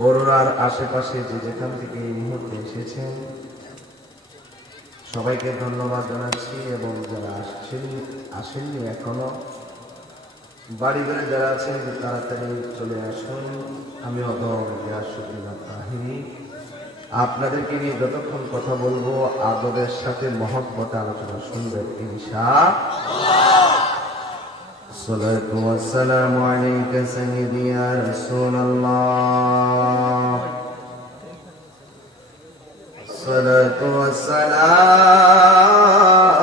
বরুড়ার আশেপাশে যে যেখান থেকে এই মুহূর্তে এসেছেন সবাইকে ধন্যবাদ জানাচ্ছি এবং যারা আসেননি এখনো বাড়ি ঘরে যারা আছেন তাড়াতাড়ি চলে আসুন। আমি তাহিরি আপনাদেরকে নিয়ে যতক্ষণ কথা বলবো আদরের সাথে মহব্বতে আলোচনা শুনবেন ইনশাআল্লাহ। الصلاة والسلام عليك سيدي يا رسول الله، الصلاة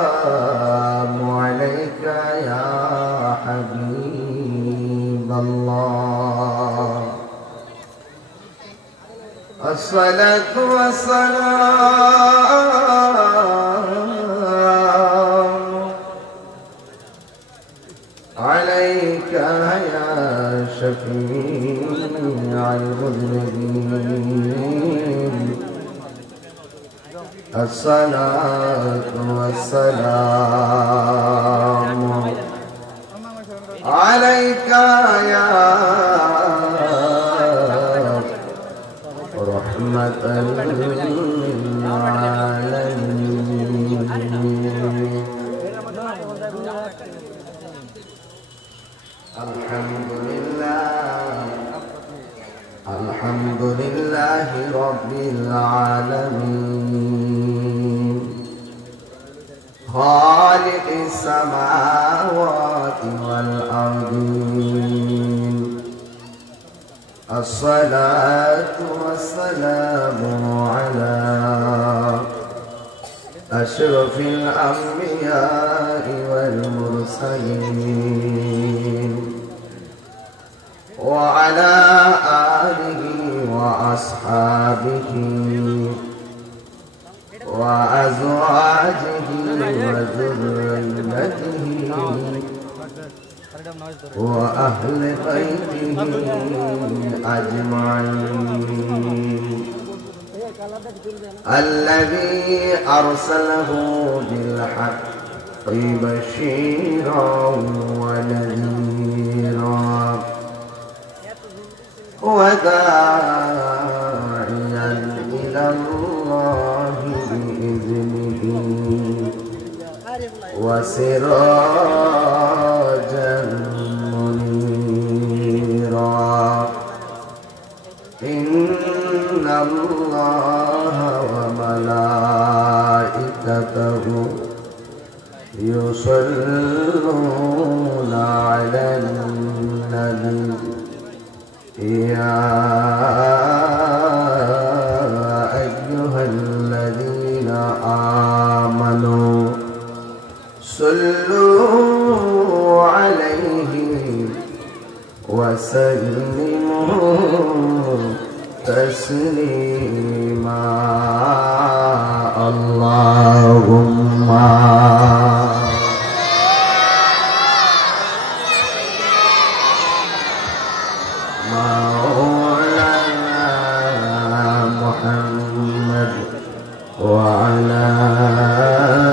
والسلام عليك يا حبيب الله، الصلاة والسلام عليك يا شفيع المذنبين، الصلاة والسلام عليك يا رحمة للعالمين. الحمد لله رب العالمين، خالق السماوات والأرضين، الصلاة والسلام على أشرف الأنبياء والمرسلين وعلى آله وأصحابه وأزواجه وذريته وأهل بيته أجمعين، الذي أرسله بالحق بشيرا ونذيرا وداعيا إلى الله بإذنه وسراجا منيرا، إن الله وملائكته يصلون على النبي يا أيها الذين آمنوا صلوا عليه وسلموا تسليما. اللهم وعلى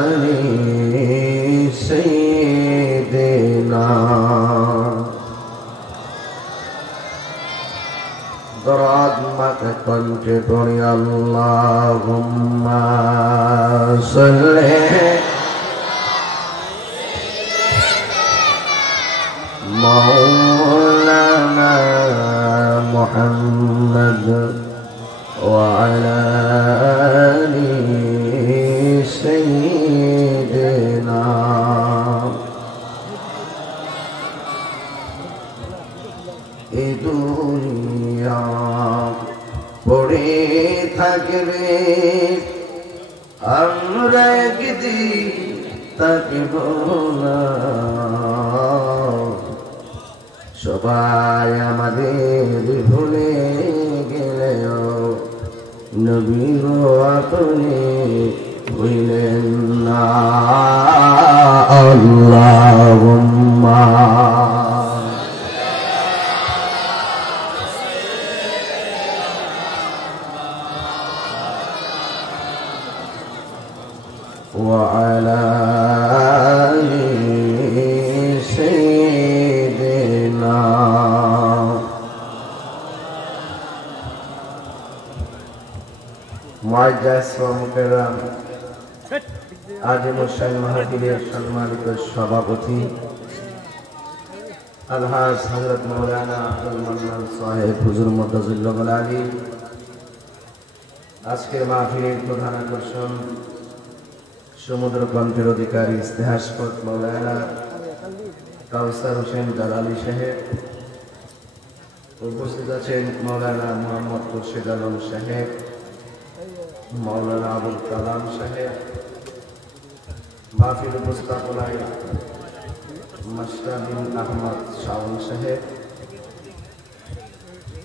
آل سيدنا ضراد مكة كنت بني اللهم صل مولانا محمد وعلى آل سيدنا দুনিয়া পড়ে থাকবে আমরা একদিন থাকব না, সবাই আমাদের ভুলে গেলেও নবীর আপনি ভুলেন না। আল্লাহুম্মা وعلى آل سيدنا মুআজ্জাজ ওয়া মুকাররম আজিমুশ শান মাহফিলের সম্মানিত সভাপতি আলহাজ হযরত মাওলানা আব্দুল মান্নান সাহেব হুজুর মুদ্দাজিল্লাহুল আলী, আজকের মাহফিলের প্রধান আকর্ষণ সমুদ্র কণ্ঠের অধিকারী ইতিহাসপদ মাওলানা কাউসার হোসেন জালালী সাহেব, উপস্থিত আছেন মাওলানা মোহাম্মদ খুরশিদ আলম সাহেব, মাওলানা আবুল কালাম সাহেব, মাহফিল উপস্থাপনায় মাস্টার বিন আহমদ শাওন সাহেব।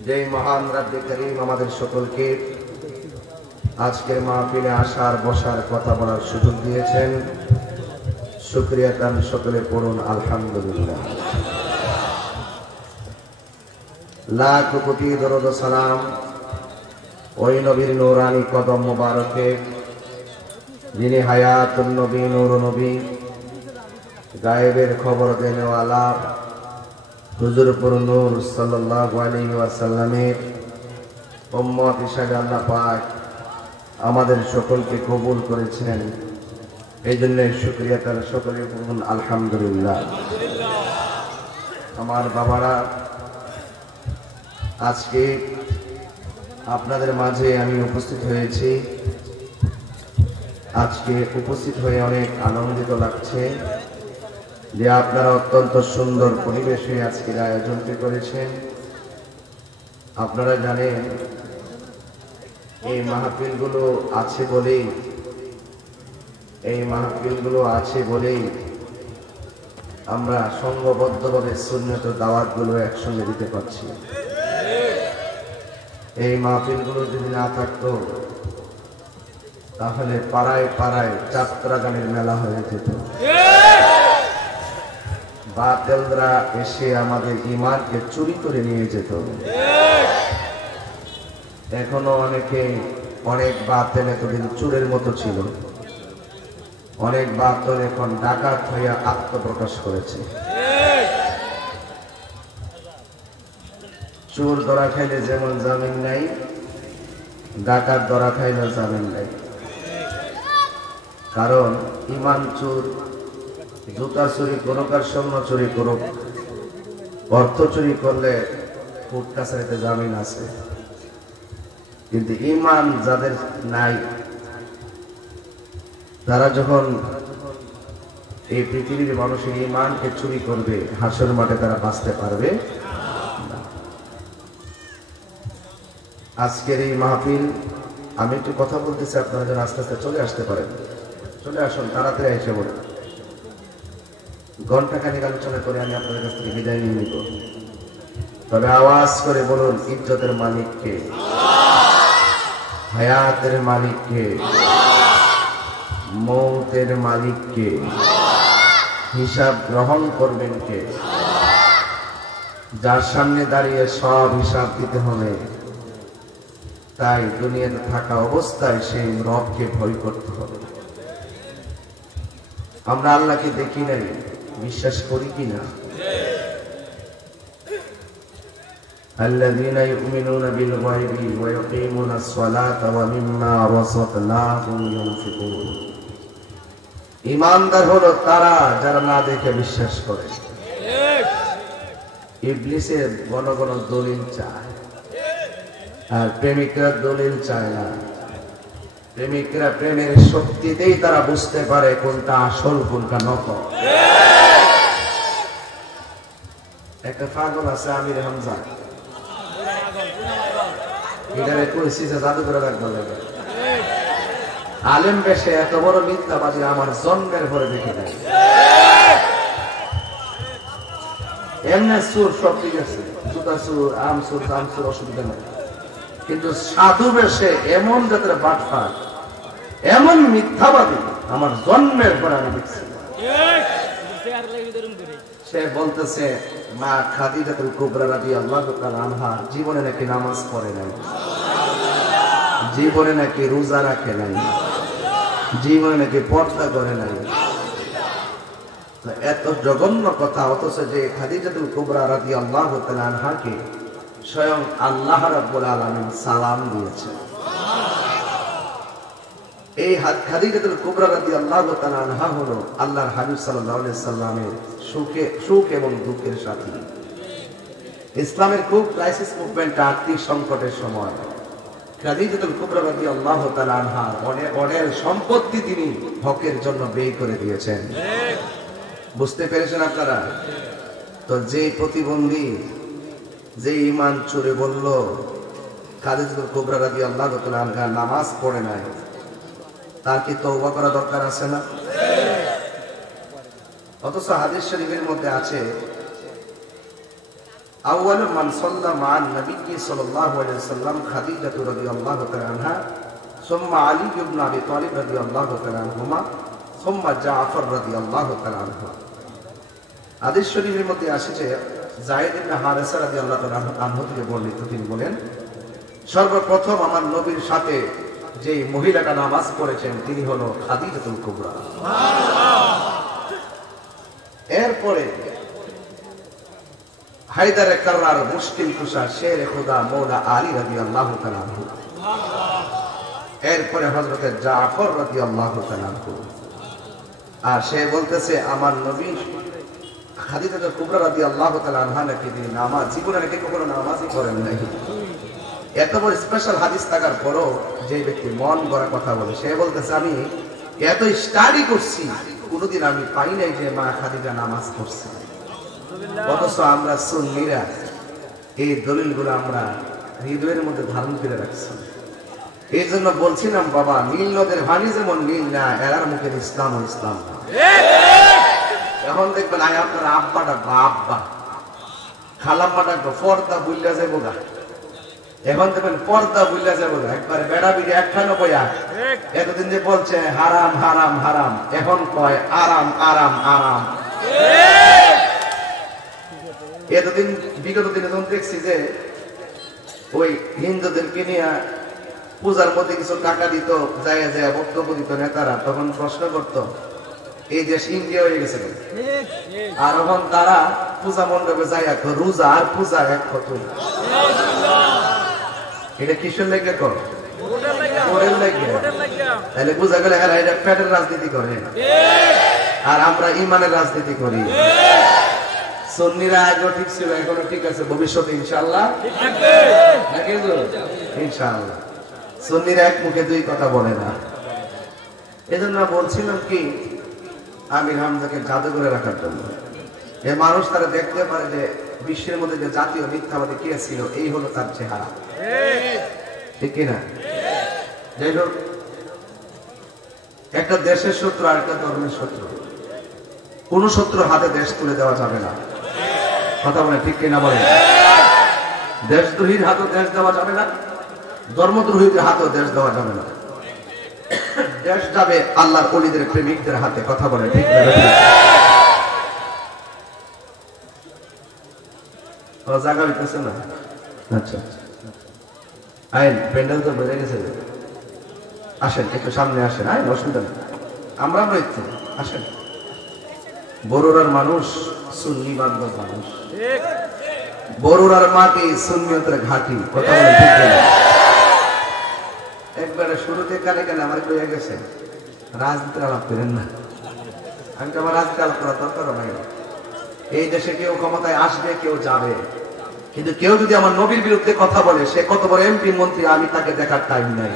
যেই মহান রাব্বে করিম আমাদের সকলকে আজকের মাহফিলে আসার বসার কথা বলার সুযোগ দিয়েছেন, শুকরিয়া তান সকলে পড়ুন আলহামদুলিল্লাহ। লাখ কোটি দরুদ ও সালাম ওই নবীর নূরানি কদম মোবারকে, যিনি হায়াতুন নবী, নূর নবী, গায়েবের খবর দেনেওয়ালা হুজুর পুর নূর সাল্লাল্লাহু আলাইহি ওয়াসাল্লামের উম্মত হিসেবে আল্লাহ পাক আমাদের সকলকে কবুল করেছেন। এই জন্য শুকরিয়া তার সকলে বলুন আলহামদুলিল্লাহ। আমার বাবারা, আজকে আপনাদের মাঝে আমি উপস্থিত হয়েছি। আজকে উপস্থিত হয়ে অনেক আনন্দিত লাগছে যে আপনারা অত্যন্ত সুন্দর পরিবেশে আজকের আয়োজনটি করেছেন। আপনারা জানেন এই মাহফিলগুলো আছে বলেই আমরা সংঘবদ্ধভাবে সুন্নত দাওয়াতগুলো একসঙ্গে দিতে পারছি। এই মাহফিলগুলো যদি না থাকতো তাহলে পাড়ায় পাড়ায় যাত্রা গানের মেলা হয়ে যেত। বাতিলরা এসে আমাদের ঈমানকে চুরি করে নিয়ে যেত। এখনো অনেক বাতিল এতদিন চোরের মতো ছিল, অনেক বাতিল এখন ডাকাত হইয়া আত্মপ্রকাশ করেছে। চোর ধরা খাইলে যেমন জামিন নাই, ডাকাত ধরা খাইলে জামিন নাই। কারণ ঈমান চোর জুতা চুরি করুক আর স্বর্ণ চুরি করুক, অর্থ চুরি করলে কোর্ট কাছারিতে জামিন আছে। কিন্তু ঈমান যাদের নাই, তারা যখন এই পৃথিবীর মানুষের ঈমানকে চুরি করবে, হাসর মাঠে তারা বাঁচতে পারবে না। আজকের এই মাহফিল, আমি একটু কথা বলতেছি, আপনারা যেন আস্তে আস্তে চলে আসতে পারেন। চলে আসুন, তাড়াতাড়ি এসে বলে ঘন্টাখানিক আলোচনা করে আমি আপনাদের কাছ থেকে বিদায় নিয়ে নিব। তবে আওয়াজ করে বলুন, ইজ্জতের মালিক কে? হায়াতের মালিক কে? মৌতের মালিক কে? হিসাব গ্রহণ করবেন কে? যার সামনে দাঁড়িয়ে সব হিসাব দিতে হবে, তাই দুনিয়াতে থাকা অবস্থায় সেই রবকে ভয় করতে হবে। আমরা আল্লাহকে দেখি নাই, বিশ্বাস করি কিনা? الذين يؤمنون بالغيب ويقيمون الصلاة ومما رزقناهم ينفقون। ঈমানদার হলো তারা যারা না দেখে বিশ্বাস করে। ইবলিসের ঘন ঘন দলিল চায়, আর প্রেমিকরা দলিল চায় না। প্রেমিকরা প্রেমের শক্তিতেই তারা বুঝতে পারে কোনটা আসল কোনটা নকল। একটা পাগল আছে আমির হামজা, এটারে কইছি যে জাদু করে রাখবো লাগে। আলেম বেশে এত বড় মিথ্যাবাদী আমার জন্মের পরে দেখে নাই। এমনি সুর সব ঠিক আছে, জুতা সুর, আম সুর, জাম সুর, অসুবিধা নেই। কিন্তু সাধু বেশে এমন জাতের বাটফা, এমন মিথ্যাবাদী আমার জন্মের পরে আমি দেখছি। সে বলতেছে মা খাদিজাতুল কুবরা রাদিয়াল্লাহু তাআলা আনহা জীবনে নাকি নামাজ পড়ে নাই, জীবনে নাকি রোজা রাখে নাই, জীবনে নাকি পর্দা করে নাই। এত জঘন্য কথা, অথচ যে খাদিজাতুল কুবরা রাদিয়াল্লাহু তাআলা আনহাকে স্বয়ং আল্লাহ রাব্বুল আলামিন সালাম দিয়েছেন। এই খাদিজাতুল কুবরা রাদিয়াল্লাহু তাআলা আনহা হলো আল্লাহর হাবিব সাল্লাল্লাহু আলাইহি সাল্লামের সুখ এবং দুঃখের সাথী। ইসলামের খুব ক্রাইসিস মুভমেন্ট, আর্থিক সংকটের সময় খাদিজাতুল কুবরা রাদিয়াল্লাহু তাআলা আনহা অনেক সম্পত্তি তিনি হকের জন্য ব্যয় করে দিয়েছেন। বুঝতে পেরেছেন আপনারা? তো যে প্রতিবন্ধী, যে ঈমান চুরে বলল খাদিজাতুল কুবরা রাদিয়াল্লাহু তাআলা আনহা নামাজ পড়ে নাই, তার কি তওবা করা দরকার আছে না? অথচ হাদিস শরীফের মধ্যে আছে আউয়ালু মান সাল্লা মা'আন নবী সাল্লাল্লাহু আলাইহি ওয়াসাল্লাম খাদিজাতু রাদিয়াল্লাহু তাআলা আনহা, সুম্মা আলী ইবনে আবি তালিব রাদিয়াল্লাহু তাআলা আনহুমা, সুম্মা জাফর রাদিয়াল্লাহু তাআলা আনহু। হাদিস শরীফের মধ্যে আছে যে যায়েদ ইবনে হারেসা রাদিয়াল্লাহু তাআলা আনহু থেকে বর্ণিত, তিনি বলেন সর্বপ্রথম আমার নবীর সাথে যে মহিলাটা নামাজ পড়েছেন তিনি হলো খাদিজাতুল কুবরা। এরপরে হায়দারে কাররার মুশকিল কুশা শেরে খুদা মওলা আলী রাদিয়াল্লাহু তাআলা আনহু, এরপরে হযরতে জাফর রাদিয়াল্লাহু তাআলা আনহু। আর সে বলতেছে আমার নবী খাদিজাতুল কুবরা রাদিয়াল্লাহু তাআলা আনহা নাকি তিনি নামাজ জীবনে নাকি কখনো নামাজই করেন নাই। এত বড় স্পেশাল হাদিস থাকার পরও যে ব্যক্তি মন গড়া কথা বলে, সে বলতেছে আমি এত স্টাডি করছি কোনদিন আমি পাই নাই যে মা খাদিজা নামাজ পড়ছে। অথচ আমরা সুন্নিরা এই দলিলগুলো আমরা হৃদয়ের মধ্যে ধারণ করে রাখছি। এই জন্য বলছিলাম বাবা, নীল নদের পানি যেমন নীল না, এরার মুখের ইসলাম ও ইসলাম না। এখন দেখবেন আয় আপনার আব্বাটা আব্বা, খালাম্মাটা পর্দা বুল্লা যাবো গা, এখন দেখবেন পর্দা বুল্লা যাবো গা, একবারে বেড়া বিড়ি একখানো বইয়া। এতদিন যে বলছে হারাম হারাম হারাম, এখন কয় আরাম আরাম আরাম। এতদিন বিগত দিনে যখন দেখছি যে ওই হিন্দুদেরকে নিয়ে পূজার মধ্যে কিছু টাকা দিত, জায়গা জায়গা বক্তব্য দিত নেতারা, তখন প্রশ্ন করত এই দেশ ইন্ডিয়া হয়ে গেছে। আর এখন তারা পূজা মণ্ডপে যায় রোজা আর পূজা এক কতই। এটা কিসের লেগে কর তাহলে বোঝা গেল এরা এটা পেটের রাজনীতি করে আর আমরা ইমানের রাজনীতি করি। সুন্নিরা আগেও ঠিক ছিল, এখনো ঠিক আছে, ভবিষ্যতে ইনশাআল্লাহ নাকি ইনশাআল্লাহ। সুন্নিরা এক মুখে দুই কথা বলে না। এজন্য বলছিলাম কি আমির হামজাকে জাদুঘরে রাখার জন্য, যে মানুষ তারা দেখতে পারে যে বিশ্বের মধ্যে যে জাতীয় মিথ্যাবাদী কে ছিল, এই হলো তার চেহারা, ঠিক কিনা? যাই হোক, একটা দেশের শত্রু আর একটা ধর্মের শত্রু, কোন শত্রুর হাতে দেশ তুলে দেওয়া যাবে না। কথা বলে ঠিক কিনা বলেন? দেশদ্রোহীর হাতে দেশ দেওয়া যাবে না, ধর্মদ্রোহীদের হাতেও দেশ দেওয়া যাবে না। দেশ যাবে আল্লাহর ওলিদের প্রেমিকদের হাতে। কথা বলে ঠিক না? জায়গা হইতেছে না? আচ্ছা আইন প্যান্ডেল তো বেড়ে গেছে, আসেন একটু সামনে আসেন। আইন অসুবিধা নেই, আমরা একটু আসেন। বড়ুরার মানুষ সুন্নি বান্ধব মানুষ, বড়ুরার মাটি সুন্নিয়তের ঘাঁটি। কথা বলে ঠিক না? একবারে শুরুতে কানে কানে আমার কইয়া গেছে রাজনীতির আলাপ করেন না। আমি তো আমার রাজনীতি আলাপ করা দরকার নাই। এই দেশে কেউ ক্ষমতায় আসবে, কেউ যাবে, কিন্তু কেউ যদি আমার নবীর বিরুদ্ধে কথা বলে, সে কত বড় এমপি মন্ত্রী, আমি তাকে দেখার টাইম নাই।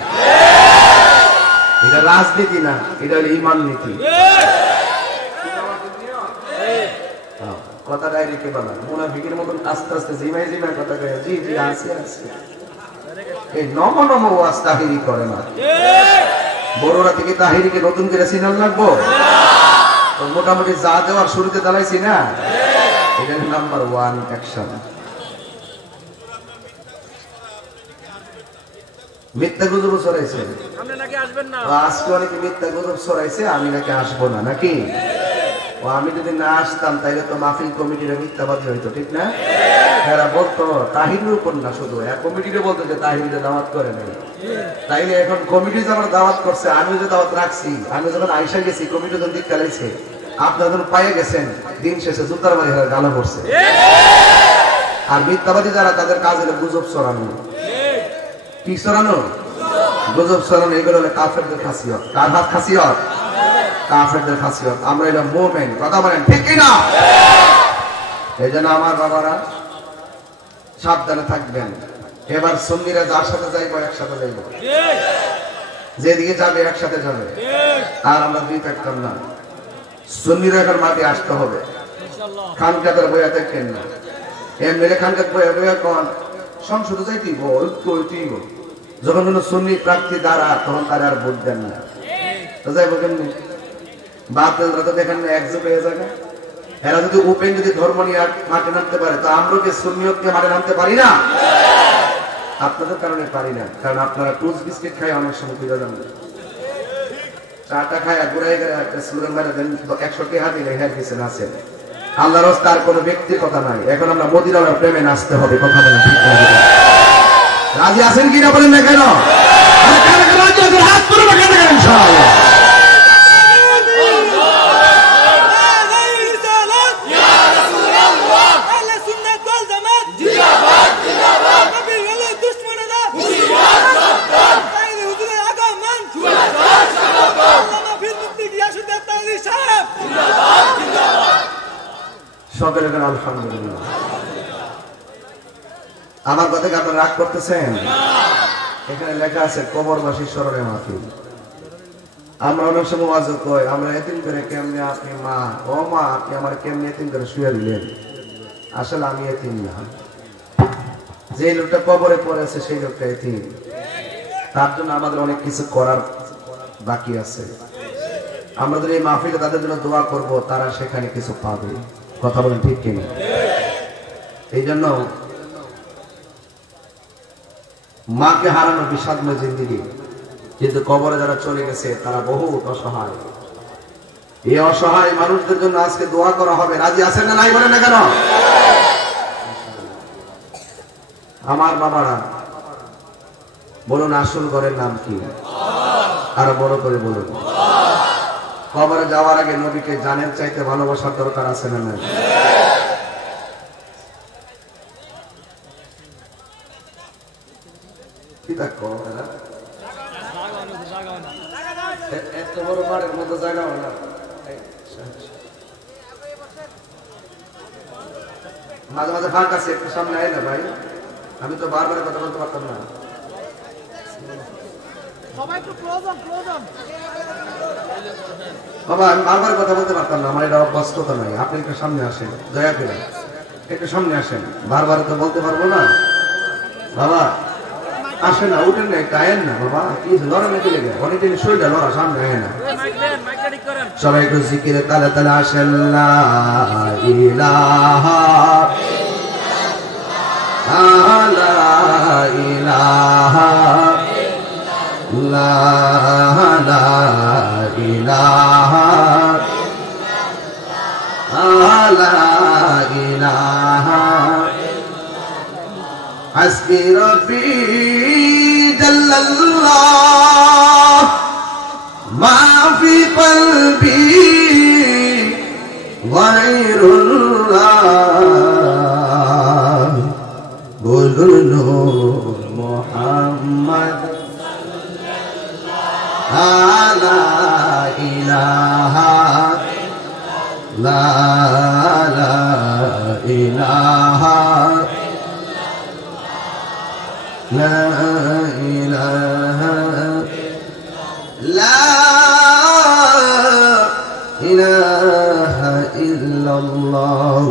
এটা রাজনীতি না, এটা হলো ইমান নীতি। কথাটাই রেখে বলা মুনাফিকের মতন আস্তে আস্তে জিমাই জিমাই কথা কয়ে জি জি আসি আসি, এই নম নম ওয়াজ তাহিরি করে না। বড়রা থেকে তাহিরিকে নতুন করে সিনাল লাগবো, মোটামুটি যা দেওয়ার শুরুতে দাঁড়াইছি না, এটা নাম্বার 1 অ্যাকশন। মিথ্যা গুজব ছড়াইছে, আজকে অনেকে মিথ্যা গুজব ছড়াইছে আমি নাকি আসবো না, নাকি? ও আমি যদি না আসতাম তাইলে তো মাহফিল কমিটির মিথ্যাবাদী হইতো, ঠিক না? এরা বলতো তাহিরের উপর না, শুধু কমিটিরে বলতো যে তাহিরে দাওয়াত করে নাই। তাইলে এখন কমিটি যখন দাওয়াত করছে, আমিও যে দাওয়াত রাখছি, আমি যখন আইসা গেছি, কমিটি যখন দিক চালাইছে, আপনারা যখন পাইয়ে গেছেন, দিন শেষে জুতার বাড়ি হয়ে গালো পড়ছে। আর মিথ্যাবাদী যারা, তাদের কাজ হলো গুজব ছড়ানো। কি ছড়ানো? গুজব ছড়ানো এগুলো হলো কাফেরদের খাসিয়ত। কার হাত খাসিয়ত? কাফেরদের খাসিয়ত। আমরা এলাম মুমিন, কথা বলেন ঠিক কি না? এই জন্য আমার বাবারা সাবধানে থাকবেন। এবার সুন্নিরা যার সাথে যাইবো একসাথে যাইবো, যেদিকে যাবে একসাথে যাবে, আর আমরা দুই থাকতাম না। সুন্নিরা এখন মাঠে আসতে হবে। খানকাতের বইয়া দেখেন না, এমনি খানকাত বইয়া বইয়া কন সংসদে যাইতেই ঐতিব, যখন কোন সুন্নি প্রার্থী দ্বারা তখন তারা আর ভোট দেন না। তো যাইবো কেমনি? বাপরা তো দেখেন না একজোট হয়ে যাবে। এরা যদি ওপেন যদি ধর্ম নিয়ে মাঠে নামতে পারে, তো আমরা কি সুন্নিয়তকে মাঠে নামতে পারি না? আপনাদের কারণে পারি না, কারণ আপনারা টুস বিস্কিট খাই অনেক সময় ফিরে যান, চাটা খায় ঘুরাই গেলে একটা স্লোগান মারে দেন 100 টাকা দিলে হ্যাঁ কিছু নাচেন। আল্লাহর রাস্তায় তার কোনো ব্যক্তির কথা নাই। এখন আমরা মদিনার প্রেমে নাচতে হবে, কথা বলেন ঠিক না? রাজি আছেন কিনা বলেন না কেন? রাজি আছেন হাত তুলে রাখেন ইনশাআল্লাহ। সকলে আলহামদুলিল্লাহ। আমার কথা কি আপনারা রাগ করতেছেন? এখানে লেখা আছে কবরবাসী স্মরণে মাহফিল। আমরা অনেক সময় ওয়াজ কই, আমরা এতিম করে কেমনে আপনি মা, ও মা আপনি আমার কেমনে এতিম করে শুয়ে দিলেন। আসলে আমি এতিম না, যে লোকটা কবরে পড়েছে সেই লোকটা এতিম। তার জন্য আমাদের অনেক কিছু করার বাকি আছে। আমরা যদি এই মাহফিলে তাদের জন্য দোয়া করব, তারা সেখানে কিছু পাবে, কথা বলেন ঠিক কিনা? এই জন্য মাকে হারানো বিষাদময় জিন্দেগি, কিন্তু কবরে যারা চলে গেছে তারা বহু অসহায়। এই অসহায় মানুষদের জন্য আজকে দোয়া করা হবে। রাজি আছেন না নাই বলেন না কেন? আমার বাবারা বলুন আসল ঘরের নাম কি? আরো বড় করে বলুন। কবরে যাওয়ার আগে নবীকে জানের চাইতে ভালোবাসার দরকার আছে না নাই? এত বড় বাড়ির মতো জায়গা হয় না, মাঝে মাঝে ফাঁক আছে, একটু সামনে আয় না ভাই। আমি তো বারবার কথা বলতে পারতাম না। বাবা আমি বারবার কথা বলতে পারতাম না, আমার এটা অভ্যস্ততা নাই। আপনি একটু সামনে আসেন, দয়া করে একটু সামনে আসেন। বারবার তো বলতে পারবো না। বাবা আসে না, উঠেন না, একটু আয়েন না। বাবা কি লড়া নাকি লেগে অনেকদিন শরীরটা লড়া, সামনে আয় না। সবাই একটু জিকিরে তালে তালে আসেন। লা ইলাহা লা ইলাহা লা ইলাহা লা ইলাহা হাসবি রব্বি জাল্লাল্লাহ মা ফি কলবি গায়রুল্লাহ বলুন নূর মুহাম্মদ লা ইলাহা লা ইলাহা লা ইলাহা লা ইলাহা ইল্লাল্লাহ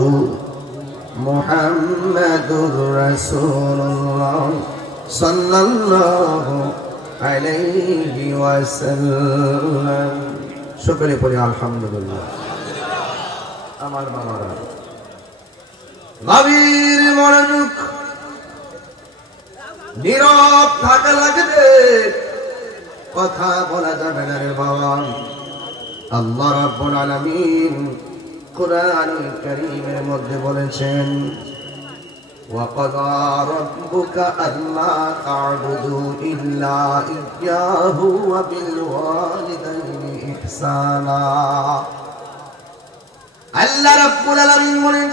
মুহাম্মাদুর রাসূলুল্লাহ সাল্লাল্লাহু আলাইহি ওয়াসাল্লাম। সকলে পড়ি আলহামদুলিল্লাহ। আমার বাবারা গভীর মনোযোগ, নীরব থাকা লাগবে, কথা বলা যাবে না রে বাবা। আল্লাহ রাব্বুল আলামিন কুরআনুল কারীমের মধ্যে বলেছেন, وَقَضَى رَبُّكَ أَلَّا تَعْبُدُوا إِلَّا إِيَّاهُ وَبِالْوَالِدَيْنِ إِحْسَانًا। আল্লাহ রাব্বুল আলামিন বলেন,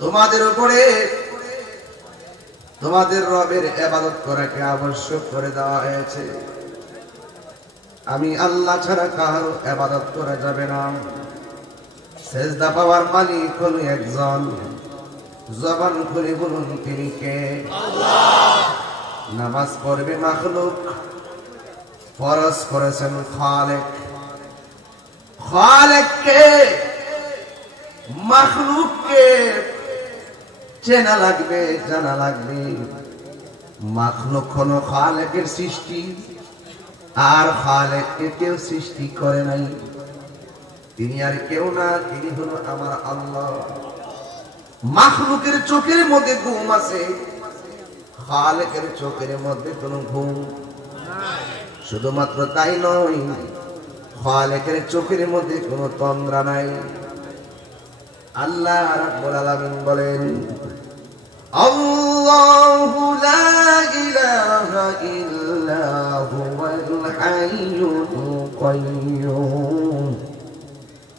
তোমাদের উপরে তোমাদের রবের ইবাদত করাকে আবশ্যক করে দেওয়া হয়েছে। আমি আল্লাহ ছাড়া কারো ইবাদত করা যাবে না। সেজদা পাওয়ার মালিক হলো একজন, জবান খুলে বলুন তিনি কে? আল্লাহ। নামাজ পড়বে মাখলুক, ফরজ করেছেন খালেক। খালেককে মাখলুককে চেনা লাগবে, জানা লাগবে। মাখলুক হলো খালেকের সৃষ্টি, আর খালেককে কেউ সৃষ্টি করে নাই। তিনি আর কেউ না, তিনি হলো আমার আল্লাহ। মাখলুকের চোখের মধ্যে ঘুম আছে, খালেকের চোখের মধ্যে কোনো ঘুম নাই। শুধুমাত্র তাই নয়, খালেকের চোখের মধ্যে কোনো তন্দ্রা নাই। আল্লাহ রাব্বুল আলামিন বলেন, আল্লাহু লা ইলাহা ইল্লা হুয়াল হাইয়ুল কাইয়্যুম।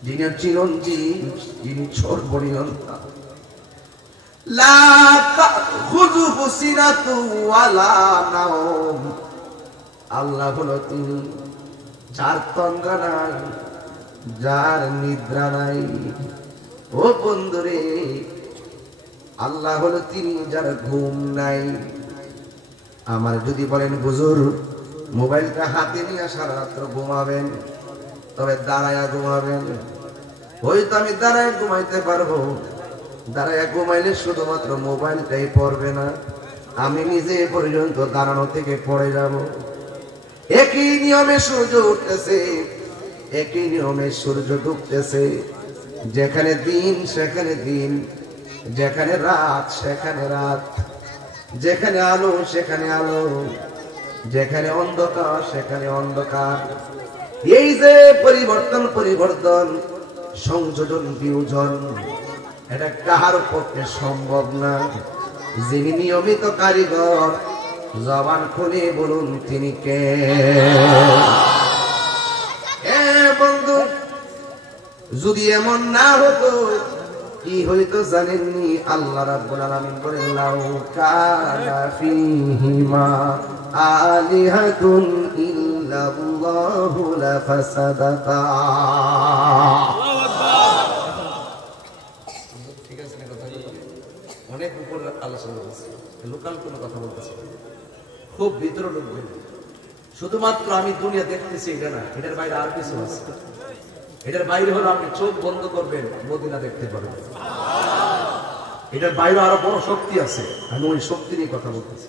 যিনি চিরঞ্জীব, যিনি সর্বনিয়ন্তা। লা তাখুযুহু সিনাতু ওয়ালা নাওম। আল্লাহ হলো তিনি যার তন্দ্রা নাই, যার নিদ্রা নাই। ও বন্ধুরে, আল্লাহ হলো তিনি যার ঘুম নাই। আমার যদি বলেন হুজুর মোবাইলটা হাতে নিয়ে সারা রাত্র ঘুমাবেন, তবে দাঁড়ায়া ঘুমাবেন। হয়তো আমি দাঁড়ায় ঘুমাইতে পারবো, দাঁড়ায়া ঘুমাইলে শুধুমাত্র মোবাইলটাই পড়বে না, আমি নিজে পর্যন্ত দাঁড়ানো থেকে পড়ে যাব। একই নিয়মে সূর্য উঠতেছে, একই নিয়মে সূর্য ডুবতেছে। যেখানে দিন সেখানে দিন, যেখানে রাত সেখানে রাত, যেখানে আলো সেখানে আলো, যেখানে অন্ধকার সেখানে অন্ধকার। এই যে পরিবর্তন, পরিবর্তন, সংযোজন, বিয়োজন, এটা কাহার পক্ষে সম্ভব না। যিনি নিয়মিত কারিগর, জবান খুলে বলুন তিনি কে? বন্ধু, যদি এমন না হতো কি হইতো জানেননি? আল্লাহ রাব্বুল আলামিন বলেন, লাউ কানা ফীহিমা আলিহাতুন ইল্লাল্লাহু লাফাসাদাতা। ঠিক আছে না? কথা অনেক উপর আলোচনা করছি, লোকাল কোনো কথা বলতেছি, খুব ভিতরে ঢুকবেন। শুধুমাত্র আমি দুনিয়া দেখতেছি এটা না, এটার বাইরে আর কিছু আছে। এটার বাইরে হলো আপনি চোখ বন্ধ করবেন, মদিনা দেখতে পারবেন। এটার বাইরে আরো বড় শক্তি আছে, আমি ওই শক্তি নিয়ে কথা বলতেছি।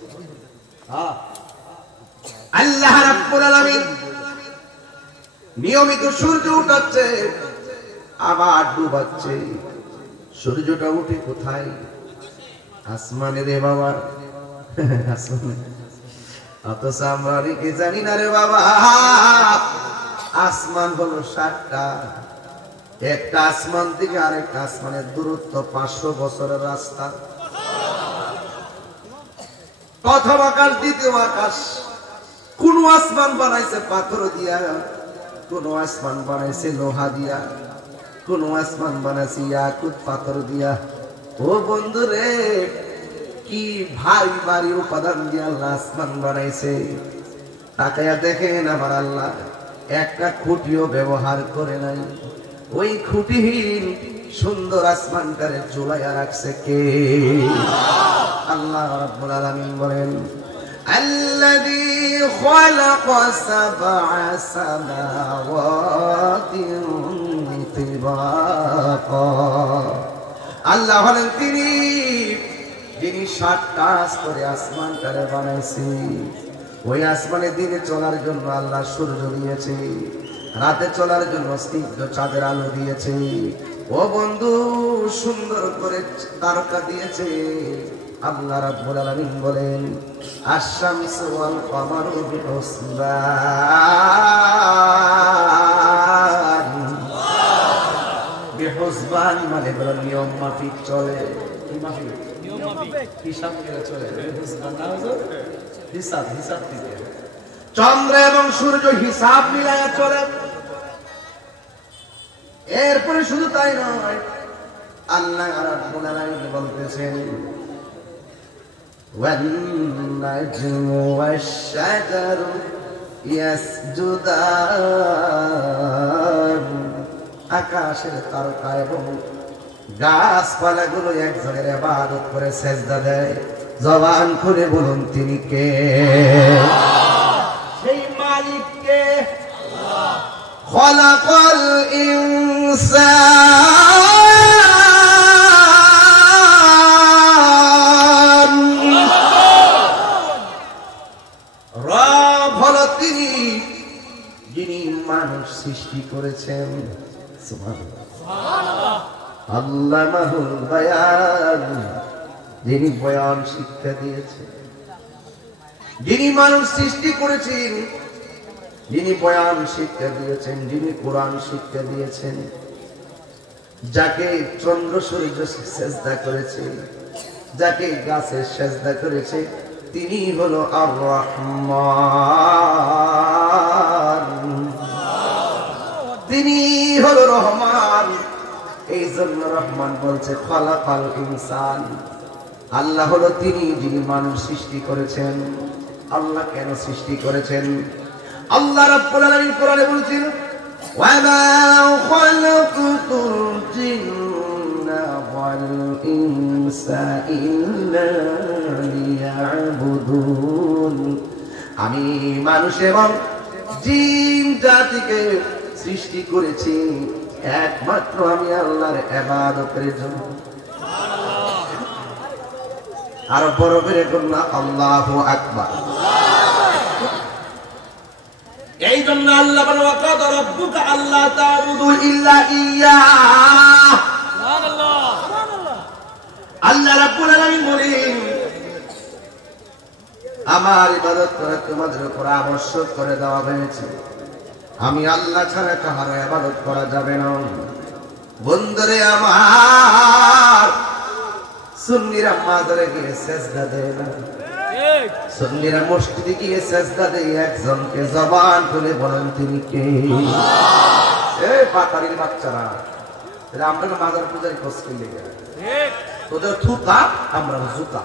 আল্লাহ রাব্বুল আলামিন নিয়মিত সূর্য উঠাচ্ছে, আবার ডুবাচ্ছে। সূর্যটা উঠে কোথায়? আসমানে রে বাবা, আসমানে। অথচ আমরা অনেকে জানি না রে বাবা, আসমান হলো 7টা। একটা আসমান থেকে আরেকটা আসমানের দূরত্ব 500 বছরের রাস্তা। প্রথম আকাশ, দ্বিতীয় আকাশ। কোন আসমান বানাইছে পাথর দিয়া, কোন আসমান বানাইছে লোহা দিয়া, কোন আসমান বানাইছে ইয়াকুত পাথর দিয়া। ও বন্ধু রে, কি ভারী ভারী উপাদান দিয়ে আল্লাহ আসমান বানাইছে। তাকায়া দেখেন আমার আল্লাহ একটা খুঁটিও ব্যবহার করে নাই। ওই খুঁটিহীন সুন্দর আসমানটারে ঝুলাইয়া রাখছে কে? আল্লাহ রাব্বুল আলামিন বলেন, আল্লাযী খালাকা সাবআ সামাওয়াতিন তিবাকা। আল্লাহ হলেন তিনি যিনি 7টা স্তরে আসমানটারে বানাইছে। ওই আসমানে দিনে চলার জন্য আল্লাহ সূর্য দিয়েছে, রাতে চলার জন্য স্নিগ্ধ চাঁদের আলো দিয়েছে। ও বন্ধু, সুন্দর করে তারকা দিয়েছে। আল্লাহ রাব্বুল আলামিন বলেন, আশ-শামসু ওয়াল কমারু বিহুসবান। বিহুসবান মানে বড় নিয়ম মাফিক চলে। কি মাফিক? নিয়ম মাফিক, হিসাব করে চলে। বিহুসবান না হুজুর, হিসাব, হিসাব দিতে। চন্দ্র এবং সূর্য হিসাব মিলায়া চলে। এরপরে শুধু তাই নয়, আল্লাহ রাব্বুল আলামিন বলতেছেন, والنجم والشجر يسجدان আকাশের তারকা এবং গাছপালাগুলো একজনের ইবাদত করে সেজদা দেয়। জবান খুলে বলুন তিনি কে? সেই মালিক কে? খলাকাল ইনসান, রব হলো তিনি যিনি মানুষ সৃষ্টি করেছেন। সুবহানাল্লাহ। আল্লামাহুল বায়ান, যিনি বয়ান শিক্ষা দিয়েছেন, যিনি মানুষ সৃষ্টি করেছেন, যিনি বয়ান শিক্ষা দিয়েছেন, যিনি কোরআন শিক্ষা দিয়েছেন, যাকে চন্দ্র সূর্য সেজদা করেছে, যাকে গাছের সেজদা করেছে, তিনি হলো আর রহমান, তিনি হলো রহমান। এই জন্য রহমান বলছে খালাকাল ইনসান। আল্লাহ হলো তিনি যিনি মানুষ সৃষ্টি করেছেন। আল্লাহ কেন সৃষ্টি করেছেন? আল্লাহ রাব্বুল আলামিন কোরআনে বলেছেন ওয়া মা খালাকতুল জিন্না ওয়াল ইনসা ইল্লা লিয়াবুদুন। আমি মানুষ এবং জিন জাতিকে সৃষ্টি করেছি একমাত্র আমি আল্লাহর ইবাদতের জন্য। আর বড় করে বলনা আল্লাহু আকবার। এই জন্য আল্লাহ বলেন ওয়া কাদ রাব্বুকা আল্লা তা'বুদু ইল্লা ইয়্যাহ। সুবহানাল্লাহ। আল্লাহ রাব্বুল আলামিন বলেন আমার ইবাদত করা তোমাদের উপর আবশ্যক করে দেওয়া হয়েছে। আমি আল্লাহ ছাড়া কারো ইবাদত করা যাবে না। বন্ধুরে আমার, সুন্নিরা মাজারে গিয়ে সেজদা দেয় না, সুন্নিরা মসজিদে গিয়ে সেজদা দেয় একজনকে। জবান খুলে বলেন তিনি কে? এই পাতারির বাচ্চারা, আমরা মাজার পূজারি খোঁজ কিনলে তোদের থুতা, আমরা জুতা।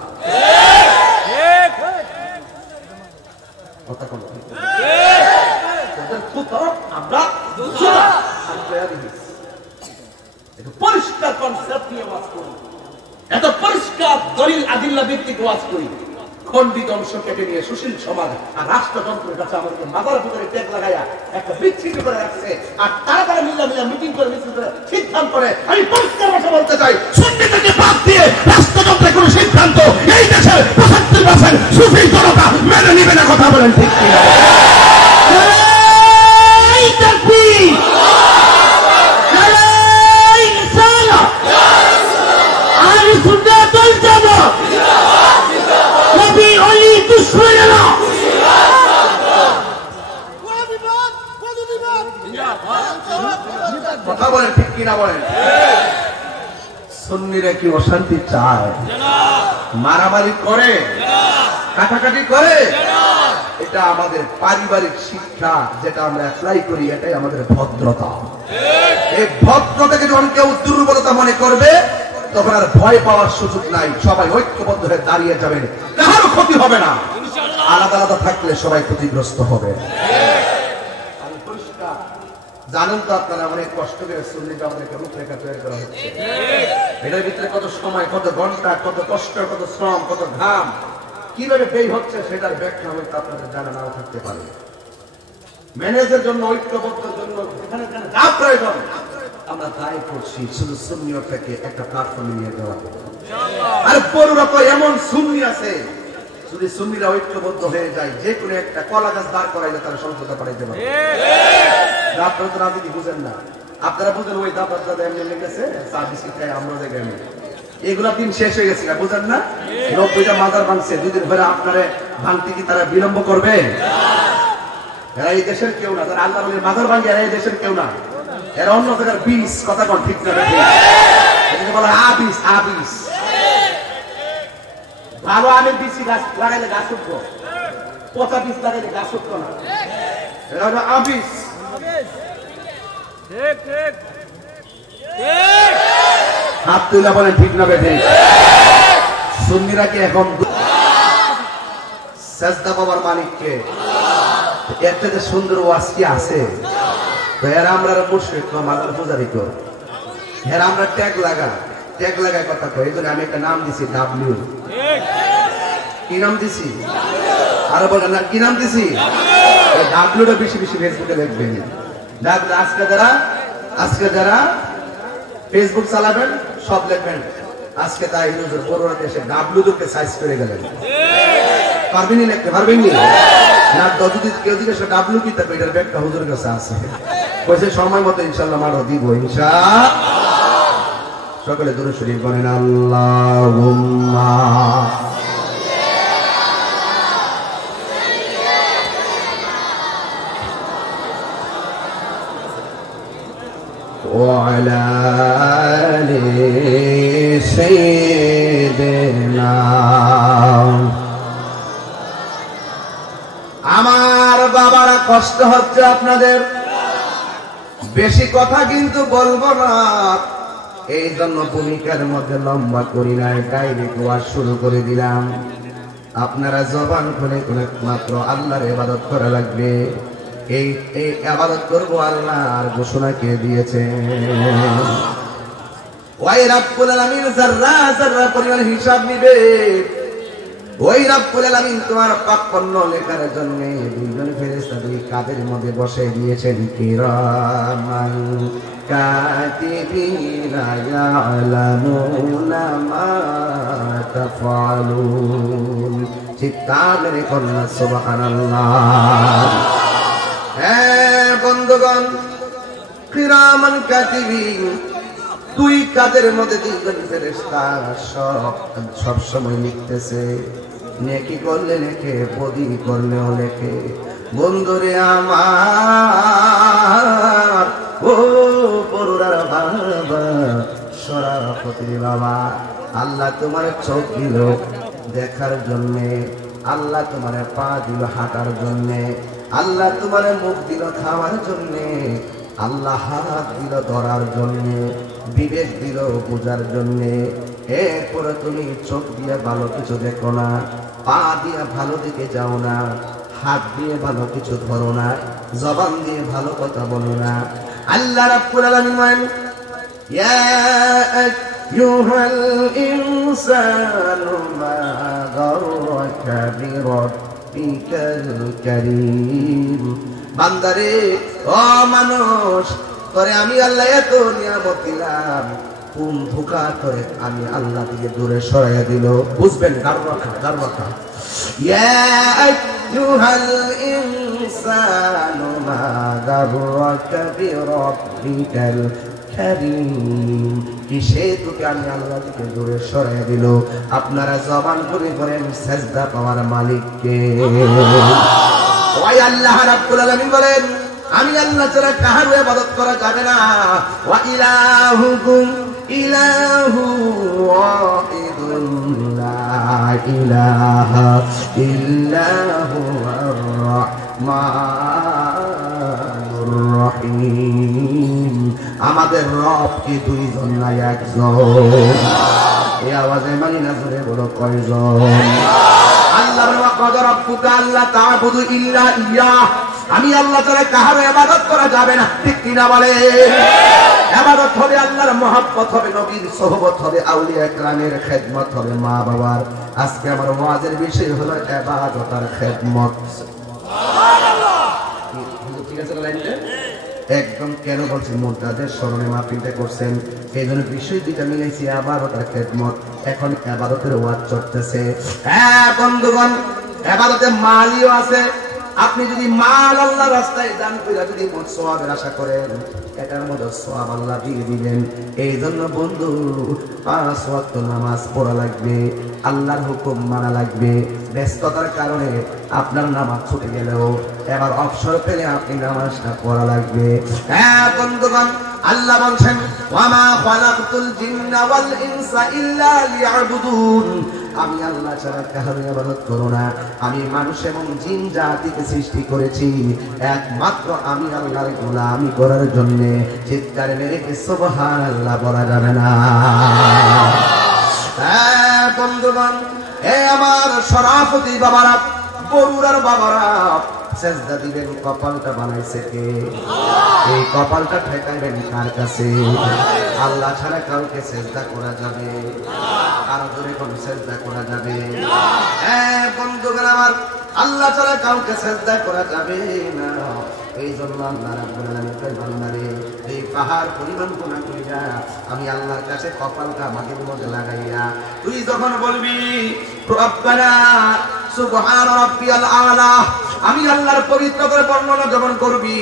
কথা কোন পরিষ্কার কনসেপ্ট নিয়ে ওয়াজ করি, এত পরিষ্কার দলিল আদিল্লা ভিত্তিক ওয়াজ করি। খণ্ডিত অংশ কেটে নিয়ে সুশীল সমাজ আর রাষ্ট্রযন্ত্রের কাছে আমাদেরকে মাথার ভিতরে ট্যাগ লাগাইয়া একটা বিচ্ছিন্ন করে রাখছে। আর তারা মিলা মিটিং করে মিছিল করে সিদ্ধান্ত করে। আমি পরিষ্কার ভাষা বলতে চাই, সুন্নিদেরকে বাদ দিয়ে রাষ্ট্রযন্ত্রের কোন সিদ্ধান্ত এই দেশের ৭৫% সুফি জনতা মেনে নিবে না। কথা বলেন ঠিক কিনা? কথা বলেন ঠিক কিনা বলেন? সুন্নিরা কি অশান্তি চায়? মারামারি করে, কাটাকাটি করে? এটা আমাদের পারিবারিক শিক্ষা, যেটা আমরা অ্যাপ্লাই করি, এটাই আমাদের ভদ্রতা। এই ভদ্রতাকে যখন কেউ দুর্বলতা মনে করবে, তখন আর ভয় পাওয়ার সুযোগ নাই। সবাই ঐক্যবদ্ধ হয়ে দাঁড়িয়ে যাবেন, কারো ক্ষতি হবে না। আলাদা আলাদা থাকলে সবাই ক্ষতিগ্রস্ত হবে। জানেন তো আপনারা, অনেক কষ্ট করে সুন্নিকে আমাদেরকে রূপরেখা তৈরি করা হচ্ছে। এটার ভিতরে কত সময়, কত ঘন্টা, কত কষ্ট, কত শ্রম, কত ঘাম কিভাবে ব্যয় হচ্ছে, সেটার ব্যাখ্যা হয়তো আপনাদের জানা নাও থাকতে পারে। ম্যানেজের জন্য, ঐক্যবদ্ধের জন্য এখানে যা প্রয়োজন আমরা তাই করছি, শুধু সুন্নিয়তকে একটা প্ল্যাটফর্মে নিয়ে যাওয়া। আর বড়রা তো এমন সুন্নি আছে, যদি সুন্নিরা ঐক্যবদ্ধ হয়ে যায়, যে কোনো একটা কলা গাছ দাঁড় করাইলে তারা সমঝোতা পাঠাইতে পারে। আপনারা তো রাজনীতি বুঝেন না, আপনারা বুঝেন ওই দাবার দাদা এমনি লেগেছে চা বিস্কিট খাই আমরা দেখে এমনি, এগুলা দিন শেষ হয়ে গেছে, বুঝেন না? ৯০টা মাজার ভাঙছে, দুদিন ধরে আপনারা ভাঙতে কি তারা বিলম্ব করবে? এরা এই দেশের কেউ না, তারা আল্লাহ বলে মাজার ভাঙে, এরা এই দেশের কেউ না, এরা অন্য জায়গার বিষ। কথা কন ঠিক না? এটাকে বলা হয় আবিস। আবিস ভালো আমের বীজ গাছ লাগাইলে গাছ উঠবো, পচা বীজ লাগাইলে গাছ উঠবো না। এটা হলো আবিস। হাত তুলে বলেন ঠিক না বেঠিক? সুন্নিরা কি এখন সাজদা পাওয়ার মালিক কে? একটা যে সুন্দর ওয়াজ কি আছে? তো এরা আমরা মুশরিক তো মাদার পূজারি তো এরা আমরা ট্যাগ লাগায় কথা কই। এইজন্য আমি একটা নাম দিছি ডাব্লিউ। কি নাম দিছি? আরো বলেন না কি নাম দিছি? এই ডাব্লিউটা বেশি বেশি ফেসবুকে লিখবেন। আজকে যারা ফেসবুক চালাবেন সব লিখবেন আজকে তাই হুজুর বড়রাতে এসে ডাব্লিউ কে সাইজ করে গেলেন। পারবেন না লিখতে পারবেন না যদি কেউ জিজ্ঞেস ডাব্লিউ কি থাকবে এটার ব্যাখ্যা হুজুরের কাছে আছে। কইছে সময় মতো ইনশাআল্লাহ মারো দিব ইনশাআল্লাহ। সকলে দরুদ শরীফ পড়েন আল্লাহুম্মা وعلى آل سيدنا। আমার বাবারা কষ্ট হচ্ছে আপনাদের, বেশি কথা কিন্তু বলবো না, এই জন্য ভূমিকার মধ্যে লম্বা করি নাই, ডাইরেক্ট ওয়াজ শুরু করে দিলাম। আপনারা জবান খুলে মাত্র আল্লাহর ইবাদত করা লাগবে। এই ইবাদত করব আল্লাহর ঘোষণা কে দিয়েছে? ওই রব্বুল আলামিন যারা যারা পরিমাণ হিসাব নিবে, ওই রব্বুল আলামিন তোমার পাপ পণ্য লেখার জন্য দুইজন ফেরেশতা দুই কাদের মধ্যে বসে দিয়েছেন কিরামান কাতিবিনা ইয়ালামুনা মা তাফআলুন। চিৎকার মেরে কন্যা সুবহানাল্লাহ। হ্যাঁ বন্ধুগণ, কিরামান কাতিবিন দুই কাদের মধ্যে দুইজন ফেরেশতা সব সময় লিখতেছে। নেকি করলে লেখে, বদি করলেও লেখে। বন্ধুরে আমার, ও বড়রার বাবা, সরাফতির বাবা, আল্লাহ তোমার চোখ দিল দেখার জন্যে, আল্লাহ তোমার পা দিল হাঁটার জন্যে, আল্লাহ তোমার মুখ দিল খাওয়ার জন্যে, আল্লাহ হাত দিল ধরার জন্যে, বিবেক দিল বোঝার জন্যে। এরপরে তুমি চোখ দিয়ে ভালো কিছু দেখো না, পা দিয়ে ভালো দিকে যাও না, হাত দিয়ে ভালো কিছু ধরো না, জবান দিয়ে ভালো কথা বলো না। আল্লাহ রাব্বুল আলামিন ইয়া আইয়ুহাল ইনসানু মা গাররাকা বিরাব্বিকাল কারীম। বান্দারে, ও মানুষ, তোরে আমি আল্লাহ এত নিয়ামত দিলাম, কোন ধোঁকা করে আমি আল্লাহ থেকে দূরে সরাইয়া দিল। বুঝবেন? গাররাকা ইয়া আইয়ুহাল ইনসানু মা গাররাকা বিরাব্বিকাল কারীম। কিসে তোকে আমি আল্লাহ থেকে দূরে সরাইয়া দিল? আপনারা জবান করে বলেন সাজদা পাওয়ার মালিক কে? ওই আল্লাহ রাব্বুল আলামিন বলেন, আমি আল্লাহ ছাড়া কারো ইবাদত করা যাবে না। ওয়া ইলাহুকুম ইলাহু ওয়াহিদুন লা ইলাহা ইল্লাহু আর-রাহমানুর রহিম। আমাদের রব কি দুইজন না একজন? এই আওয়াজে মানি না, জোরে বলো কয়জন? আল্লাহ তা'বুদু ইল্লা ইয়াহ, আমি আল্লাহ ছাড়া কারো ইবাদত করা যাবে না। ঠিক কিনা বলে? ইবাদত হবে আল্লাহর মহব্বত হবে, নবীর সোহবত হবে, আউলিয়া কেরামের খেদমত হবে, মা বাবার। আজকে আমার ওয়াজের বিষয় হলো ইবাদত আর খেদমত। সুবহানাল্লাহ। ঠিক আছে লাইনটা একদম কেন বলছি? মুরতাদের স্মরণে মাহফিলটা করছেন, এই জন্য বিষয় দুইটা মিলাইছি, ইবাদত আর খেদমত। এখন ইবাদতের ওয়াজ চলতেছে। হ্যাঁ বন্ধুগণ, ইবাদতে মালিও আছে। আপনি যদি মাল আল্লাহর রাস্তায় দান করে যদি সওয়াবের আশা করেন, এটার মধ্যে সওয়াব আল্লাহ দিয়ে দিবেন। এই জন্য বন্ধু, 5 ওয়াক্ত নামাজ পড়া লাগবে, আল্লাহর হুকুম মানা লাগবে। ব্যস্ততার কারণে আপনার নামাজ ছুটে গেলেও এবার অবসর পেলে আপনি নামাজটা পড়া লাগবে। হ্যাঁ বন্ধুগণ, আল্লাহ বলছেন, ওয়ামা খালাকতুল জিন্না ওয়াল ইনসা ইল্লা লিয়াবুদুন। আমি আল্লাহ ছাড়া কারো ইবাদত করো না। আমি মানুষ এবং জিন জাতিকে সৃষ্টি করেছি একমাত্র আমি আল্লাহর গোলামি করার জন্য। চিৎকার মেরে সুবহানাল্লাহ বলা যাবে না? হ্যাঁ বন্ধুগণ, এ আমার শরাফতি বাবারা, বড়ুরার বাবারা সেজদা দিবেন, কপালটা বানাইছে কে? এই কপালটা ঠেকাইবেন কার কাছে? আল্লাহ ছাড়া কাউকে সেজদা করা যাবে? আর জোরে কোন সেজদা করা যাবে? হ্যাঁ বন্ধুগণ আমার, আল্লাহ ছাড়া কাউকে সেজদা করা যাবে না। এই জন্য আল্লাহ রাব্বুল আলামিন বান্দারে এই পাহাড় পরিমাণ গুনাহ কইরা আমি আল্লাহর কাছে কপালটা মাটির মধ্যে লাগাইয়া তুই যখন বলবি রব্বানা সুবহান রাব্বিয়াল আলা, আমি আল্লাহর পবিত্রতার বর্ণনা যখন করবি,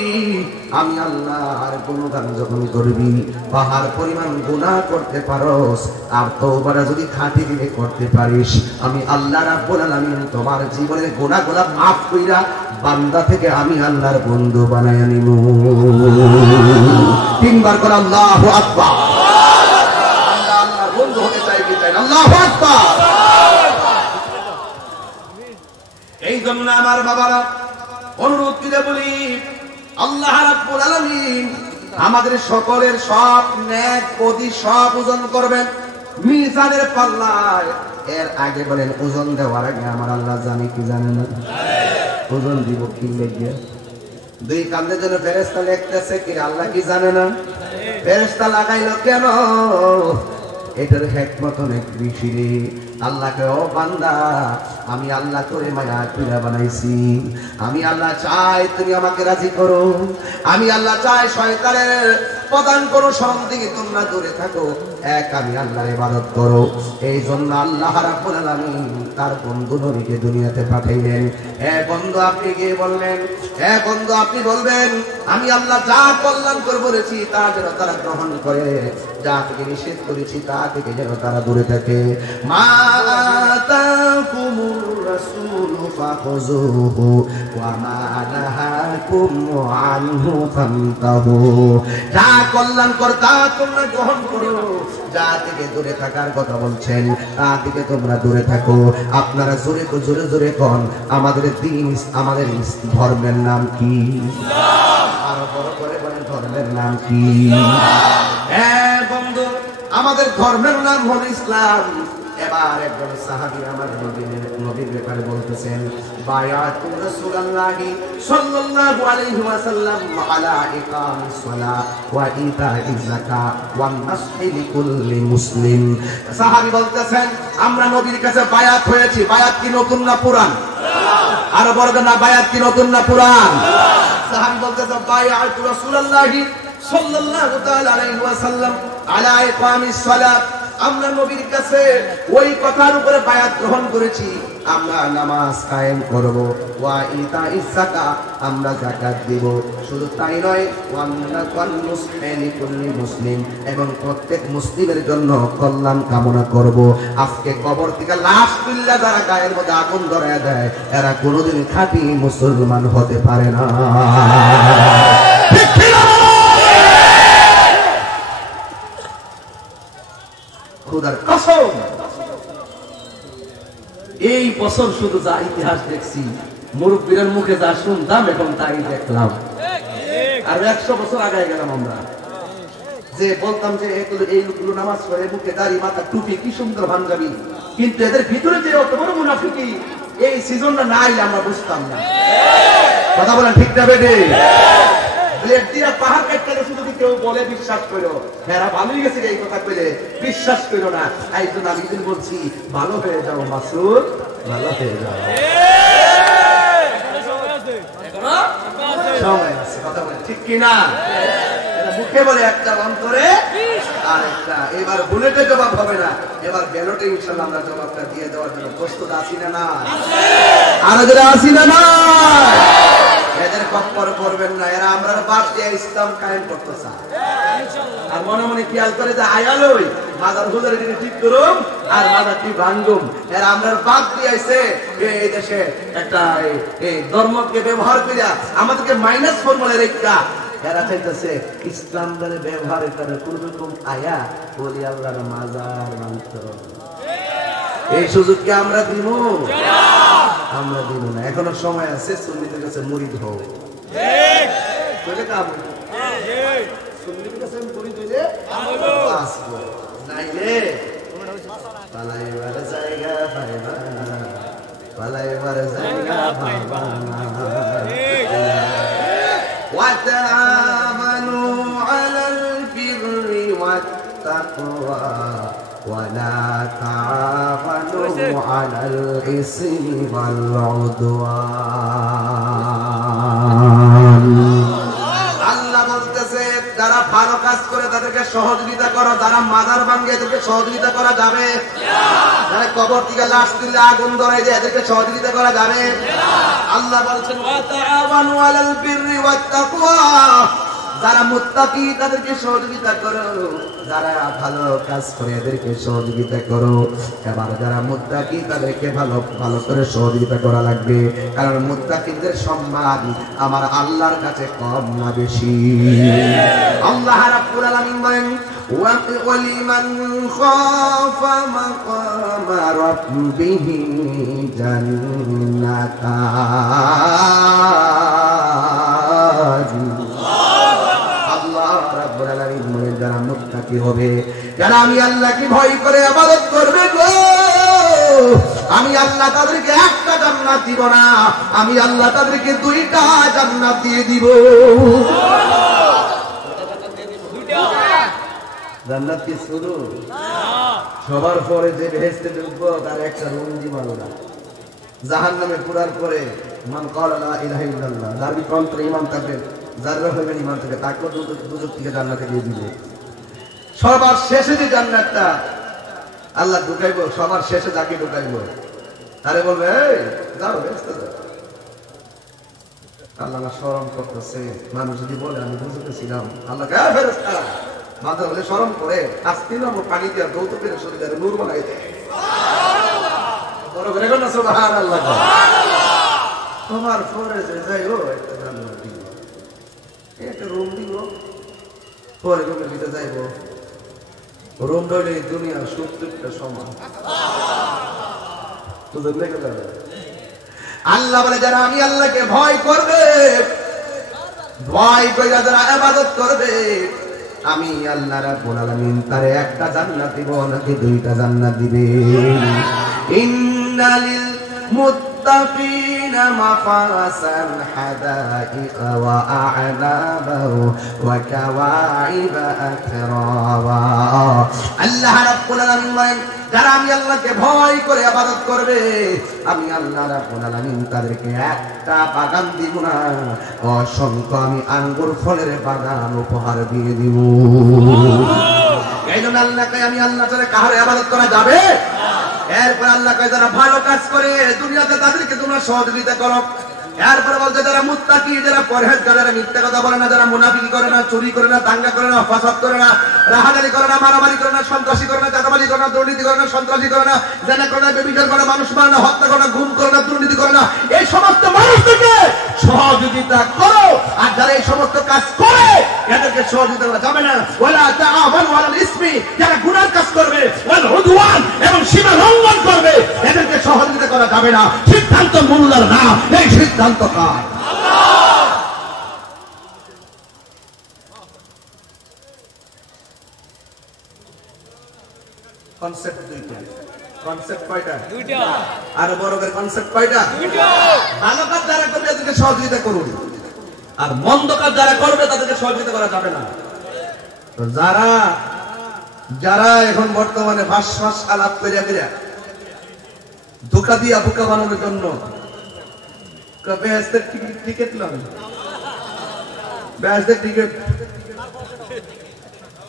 আমি আল্লাহর গুণগান যখন করবি, পাহাড় পরিমাণ গুনাহ করতে পারোস আর তওবাটা যদি খাঁটি দিলে করতে পারিস, আমি আল্লাহ রাব্বুল আলামিন তোমার জীবনের গুনাহগুলো মাফ কইরা বান্দা থেকে আমি আল্লাহর বন্ধু বানায়া নিব। তিনবার করে আল্লাহু আকবার। আল্লাহ আল্লাহর বন্ধু হতে চাই কি চাই? আল্লাহু আকবার। এই জন্য আমার বাবারা অনুরোধ করে বলি, আল্লাহ রাব্বুল আলামিন আমাদের সকলের সব নেক বদি সব ওজন করবেন মিজানের পাল্লায়। এর আগে বলেন ওজন দেওয়ার আগে আমার আল্লাহ জানে কি জানে না? ওজন দিব কি লেগে? দুই কান্দের জন্য ফেরেশতা লিখতেছে কি আল্লাহ কি জানে না? ফেরেশতা লাগাইলো কেন? এটার হিকমত অনেক বেশি রে। আল্লাহকে ও বান্দা, আমি আল্লাহ তোরে মায়া কইরা বানাইছি, আমি আল্লাহ চাই তুমি আমাকে রাজি করো, আমি আল্লাহ চাই শয়তানের প্রদান করো সব দিকে তোমরা দূরে থাকো, এক আমি আল্লাহর ইবাদত করো। এই জন্য আল্লাহ রাব্বুল আলামিন তার বন্ধু নবীকে দুনিয়াতে পাঠাইলেন। বন্ধু আপনি গিয়ে বলবেন, বন্ধু আপনি বলবেন আমি আল্লাহ যা কল্যাণ করে বলেছি তা যেন তারা গ্রহণ করে, যা থেকে নিষেধ করেছি তা থেকে যেন তারা দূরে থাকে। মা আতাকুমুর রাসূলু ফাখুযুহু ওয়া মা নাহাকুম আনহু ফান্তাহু। যা কল্যাণ কর তা তোমরা গ্রহণ করো, যা থেকে দূরে থাকার কথা বলছেন তা থেকে তোমরা দূরে থাকো। আপনারা জোরে জোরে জোরে কোন আমাদের দিন, আমাদের ধর্মের নাম কি? আরো বড় করে বলেন ধর্মের নাম কি? হ্যাঁ বন্ধু, আমাদের ধর্মের নাম হল ইসলাম। এবার একজন সাহাবী আমার নবীর ব্যাপারে বলতেছেন, বায়াতু রাসূলুল্লাহি সাল্লাল্লাহু আলাইহি ওয়াসাল্লাম আলা ইকামিস সালাত ওয়া ইতাইজ যাকাত ওয়া নাসহি লিকুল্লি মুসলিম। সাহাবী বলতেছেন আমরা নবীর কাছে বায়াত হয়েছি। বায়াত কি নতুন না পুরান? আর বড় না বায়াত কি নতুন না পুরান? সাহাবী বলতেছেন বায়াতু রাসূলুল্লাহি সাল্লাল্লাহু তাআলা আলাইহি ওয়াসাল্লাম আলা ইকামিস সালাত, আমরা নবীর কাছে ওই কথার উপরে বায়াত গ্রহণ করেছি, আমরা নামাজ কায়েম করব, ওয়া ইতাইজ যাকাত আমরা যাকাত দেব। শুধু তাই নয়, ওয়ান মুসলিম মুসলিম এবং প্রত্যেক মুসলিমের জন্য কল্যাণ কামনা করব। আজকে কবর থেকে লাশ তুললে যারা গায়ের মধ্যে আগুন ধরায় দেয়, এরা কোনোদিন খাঁটি মুসলমান হতে পারে না। ঠিক কি না? খোদার কসম, এই বছর শুধু যা ইতিহাস দেখছি, মুরব্বীদের মুখে যা শুনতাম এখন তাই দেখলাম। আর 100 বছর আগে গেলাম আমরা, যে বলতাম যে এই লোকগুলো নামাজ পড়ে, মুখে দাড়ি, মাথা টুপি, কি সুন্দর পাঞ্জাবি, কিন্তু এদের ভিতরে যে অত বড় মুনাফিকি, এই সিজনটা না আইলে আমরা বুঝতাম না। কথা বলেন ঠিক না বেটে? ব্লেড দিয়া পাহাড় কাটতে শুধু কেউ বলে বিশ্বাস করো, হেরা ভালোই গেছে এই কথা কইলে বিশ্বাস করো না। এই জন্য আমি দিন বলছি ভালো হয়ে যাও মাসুদ, ভালো হয়ে যাও। সময় আছে, কথা বলে ঠিক কিনা? মুখে বলে একটা, অন্তরে আর একটা। এবার বুলেটে জবাব হবে না, এবার ব্যালটে ইনশাআল্লাহ আমরা জবাবটা দিয়ে দেওয়ার জন্য প্রস্তুত আছি না? না আর যারা আছি না? না এদের কপ্পর করবেন না, এরা আমরা বাদ দিয়ে ইসলাম কায়েম করতে চায়। আর মনে মনে খেয়াল করে যে আয়ালই মাদার হুজুরের দিকে ঠিক করুম আর মাদারটি ভাঙ্গুম, এরা আমরা বাদ দিয়ে আইছে এই দেশে একটা এই ধর্মকে ব্যবহার করিয়া আমাদেরকে মাইনাস ফর্মুলা রেখা এরা চাইতেছে ইসলাম ধরে ব্যবহার করে কোনরকম আয়া বলি আল্লাহর মাজার ভাঙতে। এই সুযোগকে আমরা দিব? আমরা দিব না। এখনো সময় আছে, সুন্নিদের কাছে মুরিদ হও। ঠিক বলে কাম ঠিক, সুন্নিদের কাছে মুরিদ হইলে আমলো আসবো, নাইলে পালাইবার জায়গা পাইবা না। বলে এবার জায়গা বাবা وتعاونوا على البر والتقوى ولا تعاونوا على الإثم والعدوان আল্লাহ বলতেছে যারা ভালো কাজ করে তাদেরকে সহযোগিতা করো, যারা মাজার ভাঙে এদেরকে সহযোগিতা করা যাবে না, যারা কবর থেকে লাশ তুলে আগুন ধরায় দেয় এদেরকে সহযোগিতা করা যাবে না। আল্লাহ বলছেন ওয়া তাআওয়ানু আলাল বিররি ওয়াত তাকওয়া, যারা মুত্তাকি তাদেরকে সহযোগিতা করো, যারা ভালো কাজ করে এদেরকে সহযোগিতা করো। এবার যারা মুত্তাকি তাদেরকে ভালো ভালো করে সহযোগিতা করা লাগবে, কারণ মুত্তাকিদের সম্মান আমার আল্লাহর কাছে কম না বেশি। আল্লাহ রাব্বুল আলামিন বলেন ওয়ালিমান খাফা মাকামা রাব্বিহি জান্নাতান। যারা মুত্তাকি হবে, যারা আমি আল্লাহকে ভয় করে ইবাদত করবে গো, আমি আল্লাহ তাদেরকে একটা জান্নাত দিব না, আমি আল্লাহ তাদেরকে দুইটা জান্নাত দিয়ে দিব। জান্নাত কি শুরু? সবার পরে যে বেহেশতে ঢুকবো তার একটা রুম দিব না। জাহান্নামে পুরার পরে মান ক্বালা লা ইলাহা ইল্লাল্লাহ, যার ভিতরে ঈমান থাকবে, যার হবে ঈমান থেকে তাকে দুজক থেকে জান্নাতে দিয়ে দিবে। সবার শেষে যে জান্নাতটা আল্লাহ ঢুকাইবো, সবার শেষে যাকে ঢুকাইবো তারে বলবে এই যাও বেহেশতে যাও। আল্লাহ না শরম করতেছে, মানুষ যদি বলে আমি বুঝতে ছিলাম, আল্লাহ কে ফেরেশতা মাথা বলে শরম করে আস্তে না পানি দিয়া দৌত পেরে শরীরে নূর বানাই দেয়। বড় করে না সুবহানাল্লাহ। তোমার পরে যে যাইও একটা জান্নাত দিব, একটা রুম দিব, পরে রুমের ভিতরে যাইবো, রুম ধরে দুনিয়ার 70টা সমান। আল্লাহ বলে যারা আমি আল্লাহকে ভয় করবে, ভয় করে যারা ইবাদত করবে, আমি আল্লাহ রাব্বুল আলামিন তারে একটা জান্নাত দিব নাকি দুইটা জান্নাত দিবে। ইন্নালিল মুত্তাকিনা মাফাসান হাদাইকা ওয়া আ'নাবা ওয়া কাওয়াইবা আতরাবা। আল্লাহ রাব্বুল আলামিন বলেন যারা আমি আল্লাহকে ভয় করে ইবাদত করবে, আমি আল্লাহ রাব্বুল আলামিন তাদেরকে একটা বাগান দিব না, অসংখ্য আমি আঙ্গুর ফলের বাগান উপহার দিয়ে দিব। এইজন্য আল্লাহকে আমি আল্লাহ ছাড়া কারো ইবাদত করা যাবে না। এরপর আল্লাহ কয় যারা ভালো কাজ করে দুনিয়াতে তাদেরকে তোমরা সহযোগিতা করো। এরপর বলতে যারা মুত্তাকি, যারা পরহেজগার, যারা মিথ্যা কথা বলে না, যারা মুনাফিকি করে না, চুরি করে না, দাঙ্গা করে না, ফাসাদ করে না, রাহাজানি করে না, মারামারি করে না, সন্ত্রাসী করে না, চাঁদাবাজি করে না, দুর্নীতি করে না, সন্ত্রাসী করে না, জেনা করে না, ব্যভিচার করে না, মানুষ মারে না, হত্যা করে না, গুম করে না, দুর্নীতি করে না, এই সমস্ত মানুষদেরকে সহযোগিতা করো। আর যারা এই সমস্ত কাজ করে এদেরকে সহযোগিতা করা যাবে না। ওয়ালা তাআওয়ানু আলাল ইসমি, যারা গুনাহ কাজ করবে, ওয়াল উদওয়ান, এবং সীমা লঙ্ঘন করবে, এদেরকে সহযোগিতা করা যাবে না। সিদ্ধান্ত মোল্লার না, এই সিদ্ধান্ত কার? আল্লাহ। কনসেপ্ট দুইটা। কনসেপ্ট কয়টা? দুইটা। আর বড়দের কনসেপ্ট কয়টা? দুইটা। ভালো কাজ যারা করবে তাদেরকে সহযোগিতা করুন, আর মন্দ কাজ যারা করবে তাদেরকে সহযোগিতা করা যাবে না। তো যারা যারা এখন বর্তমানে ভাস আলাপ করিয়া করিয়া ধোঁকা দিয়া বোকা বানানোর জন্য বেহেশতের টিকিট লাম, বেহেশতের টিকিট,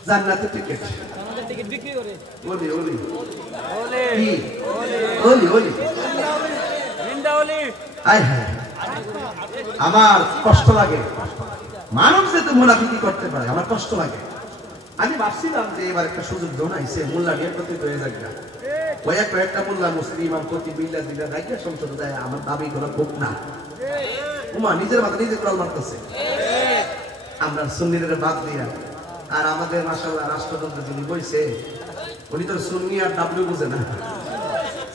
জান্নাতের টিকিট বিক্রি করে ওলি ওলি ওলি ওলি ওলি ওলি। হায় হায়, আমার কষ্ট লাগে। মানুষ যেহেতু মুনাফিকি করতে পারে আমার কষ্ট লাগে। আমি ভাবছিলাম যে এবার একটা সুযোগ জোনাইছে, মোল্লা নিয়ে প্রতি হয়ে যাক না, ওই একটা মোল্লা মুসলিম প্রতি বিল্লা দিলা রাইকে সংসদে যায়, আমার দাবি করা খুব না। উমা নিজের মাথা নিজে কোরাল মারতেছে। আমরা সুন্নিদের বাদ দিয়া, আর আমাদের মাশাআল্লাহ রাষ্ট্রযন্ত্র যিনি বইছে উনি তো সুন্নি আর ডাব্লিউ বুঝে না,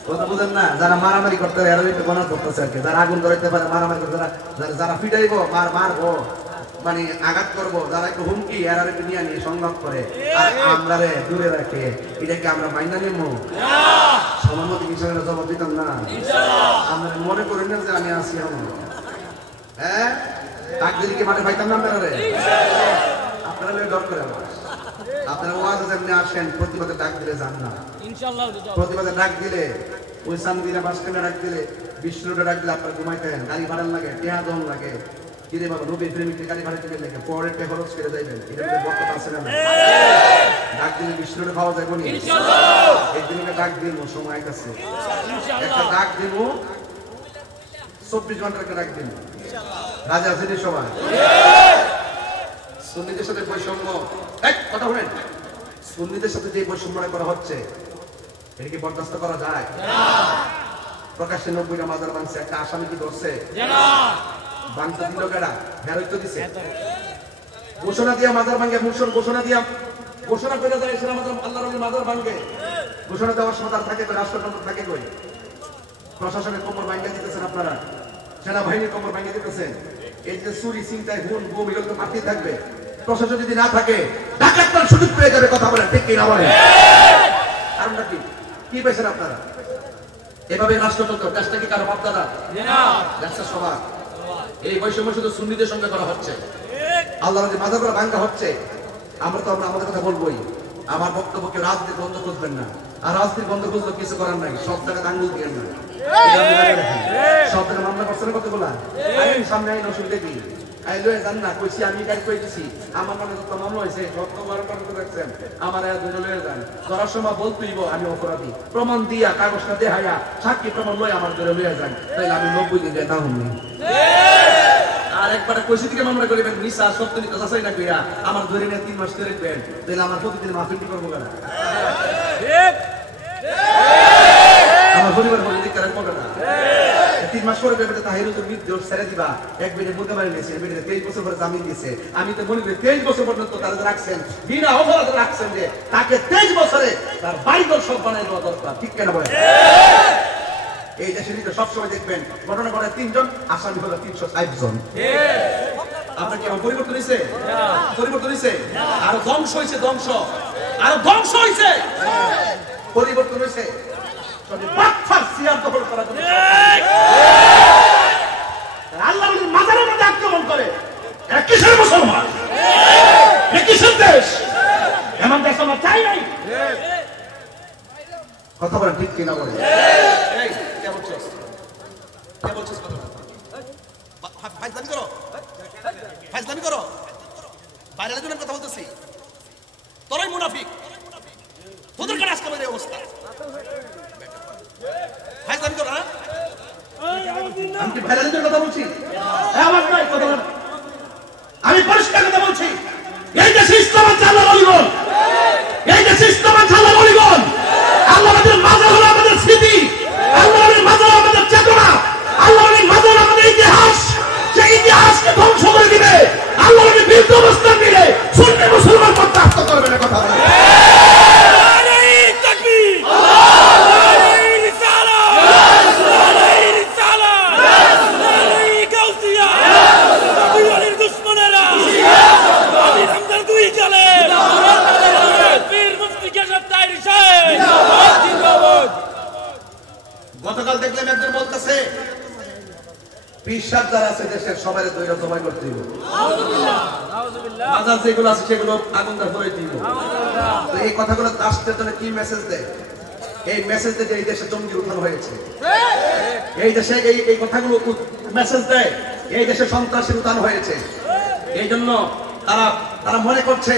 কথা বুঝেন না। যারা মারামারি করতে পারে এরা একটু গণনা করতেছে আর কি, যারা আগুন ধরাইতে পারে, মারামারি করতে, যারা পিটাইবো, মারবো, মানে আঘাত করবো, যারা একটু হুমকি এরা একটু নিয়ে নিয়ে সংগ্রাম করে, আর আমরা দূরে রাখে, এটাকে আমরা মাইনা নেবো? আমার মতো কিষানের জবাব দিতাম না। আপনারা মনে করেন না যে আমি আসি আমার হ্যাঁ ডাক দিলে কি মাঠে পাইতাম না আপনারা আপনারা ডর করে আমার আপনারা ওয়াজে যেমনি আসেন প্রতিবাদে ডাক দিলে যান না প্রতিবাদে ডাক দিলে ওই সান্দিনা বাস স্ট্যান্ডে ডাক দিলে বিষ্ণুটা ডাক দিলে আপনার ঘুমাইতেন গাড়ি ভাড়া লাগে টেহা দম লাগে কিরে বাবা নবী প্রেমিকের গাড়ি ভাড়া দিতে লাগে পরের টে খরচ করে যাইবেন এটা বক্তব্য আছে না ডাক দিলে বিষ্ণুটা পাওয়া যাবে নি একদিনকে ডাক দিব সময় আইতাছে একটা ডাক দিব 24 ঘন্টা একটা ডাক দিব রাজা আছেন সবাই সুন্নিদের সাথে বৈষম্য কথা বলেন সুন্নিদের সাথে যে বৈষম্য করা হচ্ছে এটা কি বরদাস্ত করা যায় প্রকাশ্যে 90টা মাজার ভাঙছে একটা আসামি কি ধরছে বাংলা দিল কেডা হেরইতো দিছে ঘোষণা দিয়া মাজার ভাঙে ঘোষণা দিয়া ঘোষণা করে যায় সেটা মাজার আল্লাহর ওলি মাজার ভাঙে ঘোষণা দেওয়ার সময় তার থাকে রাষ্ট্রযন্ত্র থাকে কই প্রশাসনের কোমর ভাঙে দিতেছেন আপনারা সেনাবাহিনীর কোমর ভাঙে দিতেছেন এই যে চুরি চিন্তায় গুণ গুম এগুলো তো মারতেই থাকবে প্রশাসন যদি না থাকে ডাকাতটার সুযোগ পেয়ে যাবে কথা বলেন ঠিক কিনা বলেন কারণটা কি পেয়েছেন আপনারা এভাবে রাষ্ট্রযন্ত্র দেশটা কি কারো বাপদাদা দেশটা সবার এই বৈষম্য শুধু সুন্নিদের সঙ্গে করা হচ্ছে আল্লাহর যে মাজারগুলো ভাঙা হচ্ছে আমরা আমাদের কথা বলবোই আমার বক্তব্য কেউ রাজনীতি বন্ধ করবেন না আর রাজনীতি বন্ধ করলে কিছু করার নাই সব জায়গায় আঙ্গুল দিয়ে না সব জায়গায় মামলা করছে না কতগুলা সামনে আইন অসুবিধা কি আইলে জান না কইছি আমি গাড়ি কই দিছি আমার মনে তো মামলা হইছে সত্য বারো করে রাখছেন আমার এত ধরে লয়ে যান করার সময় বলতেইব আমি অপরাধী প্রমাণ দিয়া কাগজটা দেখাইয়া সাক্ষী প্রমাণ লই আমার ধরে লয়ে যান তাইলে আমি 90 দিন যেতাম না আর একবার কইছি থেকে মামলা করিবেন মিছা সত্য নিতে চাই না কইরা আমার ধরে নিয়ে 3 মাস ধরে রাখবেন তাইলে আমার প্রতিদিন মাফি করব কেন ঠিক আমার পরিবার বলে দিক করে করবে না 3 মাস পরে বেটা তাহিরুল তো নির্দোষ ছেড়ে দিবা এক বেটে মুখে মারি নিয়েছে বেটে 23 বছর পরে জামিন দিয়েছে আমি তো মনে করি 23 বছর পর্যন্ত তারা রাখছেন বিনা অপরাধে রাখছেন যে তাকে 23 বছরে তার বাড়িঘর সব বানাই দেওয়া দরকার ঠিক কেন বলেন এই দেশের ভিতরে সবসময় দেখবেন ঘটনা ঘটে 3 জন আসামি হলো 360 জন আপনার কি আমার পরিবর্তন হয়েছে পরিবর্তন হয়েছে আর ধ্বংস হয়েছে ধ্বংস হয়েছে পরিবর্তন হয়েছে বাচ্চার সিয়ার দখল করার জন্য আল্লাহর মাজারের মধ্যে আক্রমণ করে এরা কিসের মুসলমান এরা কিসের দেশ এমন দেশ আমরা চাই নাই কথা বলেন ঠিক কিনা বলেন এই কে বলছিস ফাইজলামি করো বাইরে জনের কথা বলতেছি তোরাই মুনাফিক তোদের কাছে আজকে আমাদের অবস্থা ফাইজলামি করো না আমি কি বাইরে জনের কথা বলছি আমার নাই কথা বল আমি পরিষ্কার কথা বলছি এই দেশে ইসলাম আছে আল্লাহর ওলিগণ এই দেশে ইসলাম আছে আল্লাহর ওলিগণ আল্লাহর মাজার হলো আমাদের স্মৃতি আল্লাহর মাজার আমাদের চেতনা আল্লাহর মাজার আমাদের ইতিহাস সেই ইতিহাসকে ধ্বংস করে দিবে আল্লাহর বিরুদ্ধ অবস্থান নিলে সুন্নি মুসলমান পথ করবে না কথা বলে গতকাল দেখলাম একজন বলতেছে পিসাব যারা আছে দেশের সবাই দইরা জবাই করতে দিব মাজার যেগুলো আছে সেগুলো আগুন দা করে দিব তো এই কথাগুলো রাষ্ট্রের জন্য কি মেসেজ দেয় এই মেসেজ দিয়ে এই দেশে জঙ্গি উত্থান হয়েছে এই দেশে এই কথাগুলো মেসেজ দেয় এই দেশে সন্ত্রাসী উত্থান হয়েছে এই জন্য তারা মনে করছে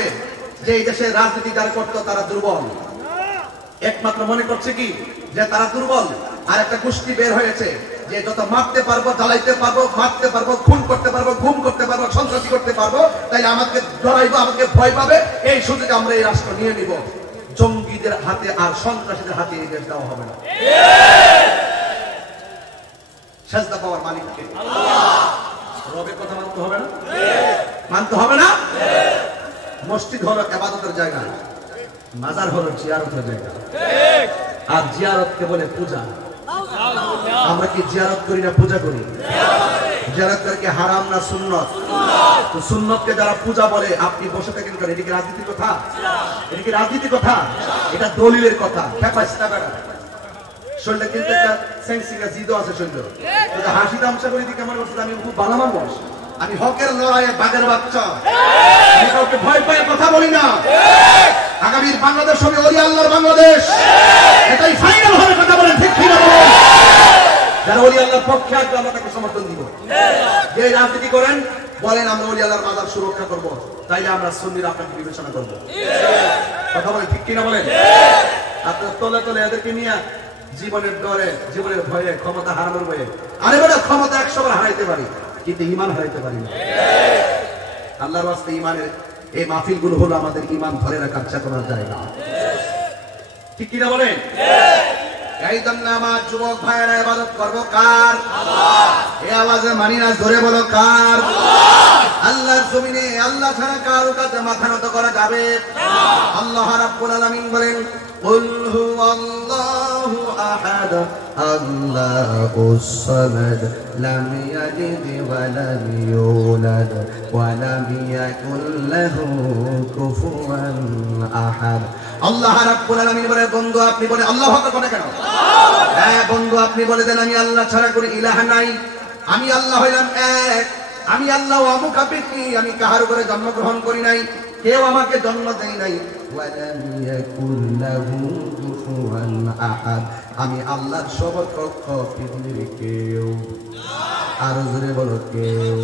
যে এই দেশে রাজনীতি যারা করতো তারা দুর্বল একমাত্র মনে করছে কি যে তারা দুর্বল আর একটা গোষ্ঠী বের হয়েছে যে যত মারতে পারবো জ্বালাইতে পারবো মারতে পারবো খুন করতে পারবো গুম করতে পারবো সন্ত্রাসী করতে পারবো তাই আমাকে ডরাইবো আমাকে ভয় পাবে এই সুযোগে আমরা এই রাষ্ট্র নিয়ে নিব জঙ্গিদের হাতে আর সন্ত্রাসীদের হাতে এই দেশ দেওয়া হবে না সেজদা পাওয়ার মালিককে রবের কথা মানতে হবে না মানতে হবে না মসজিদ হলো ইবাদতের জায়গা মাজার হলো জিয়ারতের জায়গা আর জিয়ারতকে বলে পূজা আমরা কি জিয়ারত করি না পূজা করি জিয়ারত করকে হারাম না সুন্নত তো সুন্নতকে যারা পূজা বলে আপনি বসে থাকেন করে এটা কি রাজনীতির কথা এটা কি রাজনীতির কথা এটা দলিলের কথা ফেফাইস্তা বেড়া শরীরটা কিন্তু একটা সেন্সিকা জিদো আছে শরীর। হাসি তামসা করে দিকে আমার কাছে আমি খুব ভালো মানুষ, আমি হকের লড়াইয়ে বাঘের বাচ্চা, আমি কাউকে ভয় পায় কথা বলি না। আগামীর বাংলাদেশ হবে ওলি আল্লাহর বাংলাদেশ, এটাই ফাইনাল হবে। কথা বলেন ঠিক কি না বলেন? যারা ওলি আল্লাহর পক্ষে আসবে আমরা তাকে সমর্থন দিব। যে রাজনীতি করেন বলেন আমরা ওলি আল্লাহর মাজার সুরক্ষা করব, তাইলে আমরা সুন্নিরা আপনাকে বিবেচনা করব। কথা বলেন ঠিক কি না বলেন? আপনার তলে তলে এদেরকে নিয়ে জীবনের ডরে, জীবনের ভয়ে, ক্ষমতা হারানোর ভয়ে, আরে বলে ক্ষমতা 100 বার হারাইতে পারি কিন্তু ঈমান হারাইতে পারি না। আল্লাহর রাস্তে ঈমানের এই মাহফিলগুলো হলো আমাদের ঈমান ধরে রাখার চেতনার জায়গা। ঠিক কি না বলেন? এই জন্য আমার যুবক ভাইয়েরা ইবাদত করবো কার? এই আওয়াজে মানি না, জোরে বলো কার? আল্লাহর জমিনে আল্লাহ ছাড়া কারো কাছে মাথা নত করা যাবে? আল্লাহ রাব্বুল আলামিন বলেন কুল হুয়াল্লাহু আহাদ আল্লাহুস সামাদ লাম ইয়ালিদ ওয়া লাম ইউলাদ ওয়া লাম ইয়াকুল লাহু কুফুয়ান আহাদ। আল্লাহ রাব্বুল আলামিন বলে বন্ধু আপনি বলে আল্লাহু আকবার বলে কেন? হ্যাঁ বন্ধু আপনি বলে দেন আমি আল্লাহ ছাড়া কোনো ইলাহ নাই, আমি আল্লাহ হইলাম এক, আমি আল্লাহ অমুখাপেক্ষী, আমি কাহার উপরে জন্মগ্রহণ করি নাই, কেউ আমাকে জন্ম দেয় নাই। ওয়ালাম ইয়াকুল লাহু কুফুয়ান আহাদ, আমি আল্লাহর সমকক্ষ পৃথিবীর কেউ, আর জোরে বলো কেউ।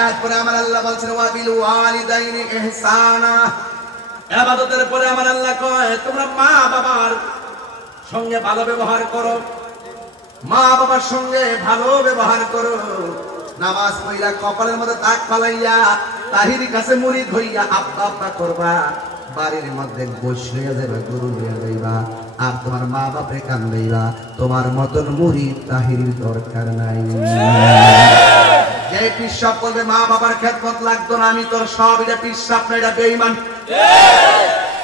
এরপরে আমার আল্লাহ বলছেন ওয়া বিল ওয়ালিদাইনি ইহসানা। ইবাদতের পরে আমার আল্লাহ কয় তোমরা মা বাবার সঙ্গে ভালো ব্যবহার করো, মা বাবার সঙ্গে ভালো ব্যবহার করো। নামাজ পড়িয়া কপালের মধ্যে দাগ ফালাইয়া তাহির কাছে মুড়ি ধইয়া আব্বা আব্বা করবা, বাড়ির মধ্যে বসে যাবে গরু নিয়ে যাইবা, আর তোমার মা বাপে কান্দাইবা, তোমার মতন মুড়ি তাহির দরকার নাই। যে পিসাব করবে মা বাবার খেদমত লাগতো না, আমি তোর সব, এটা পিসাব না, এটা বেঈমান।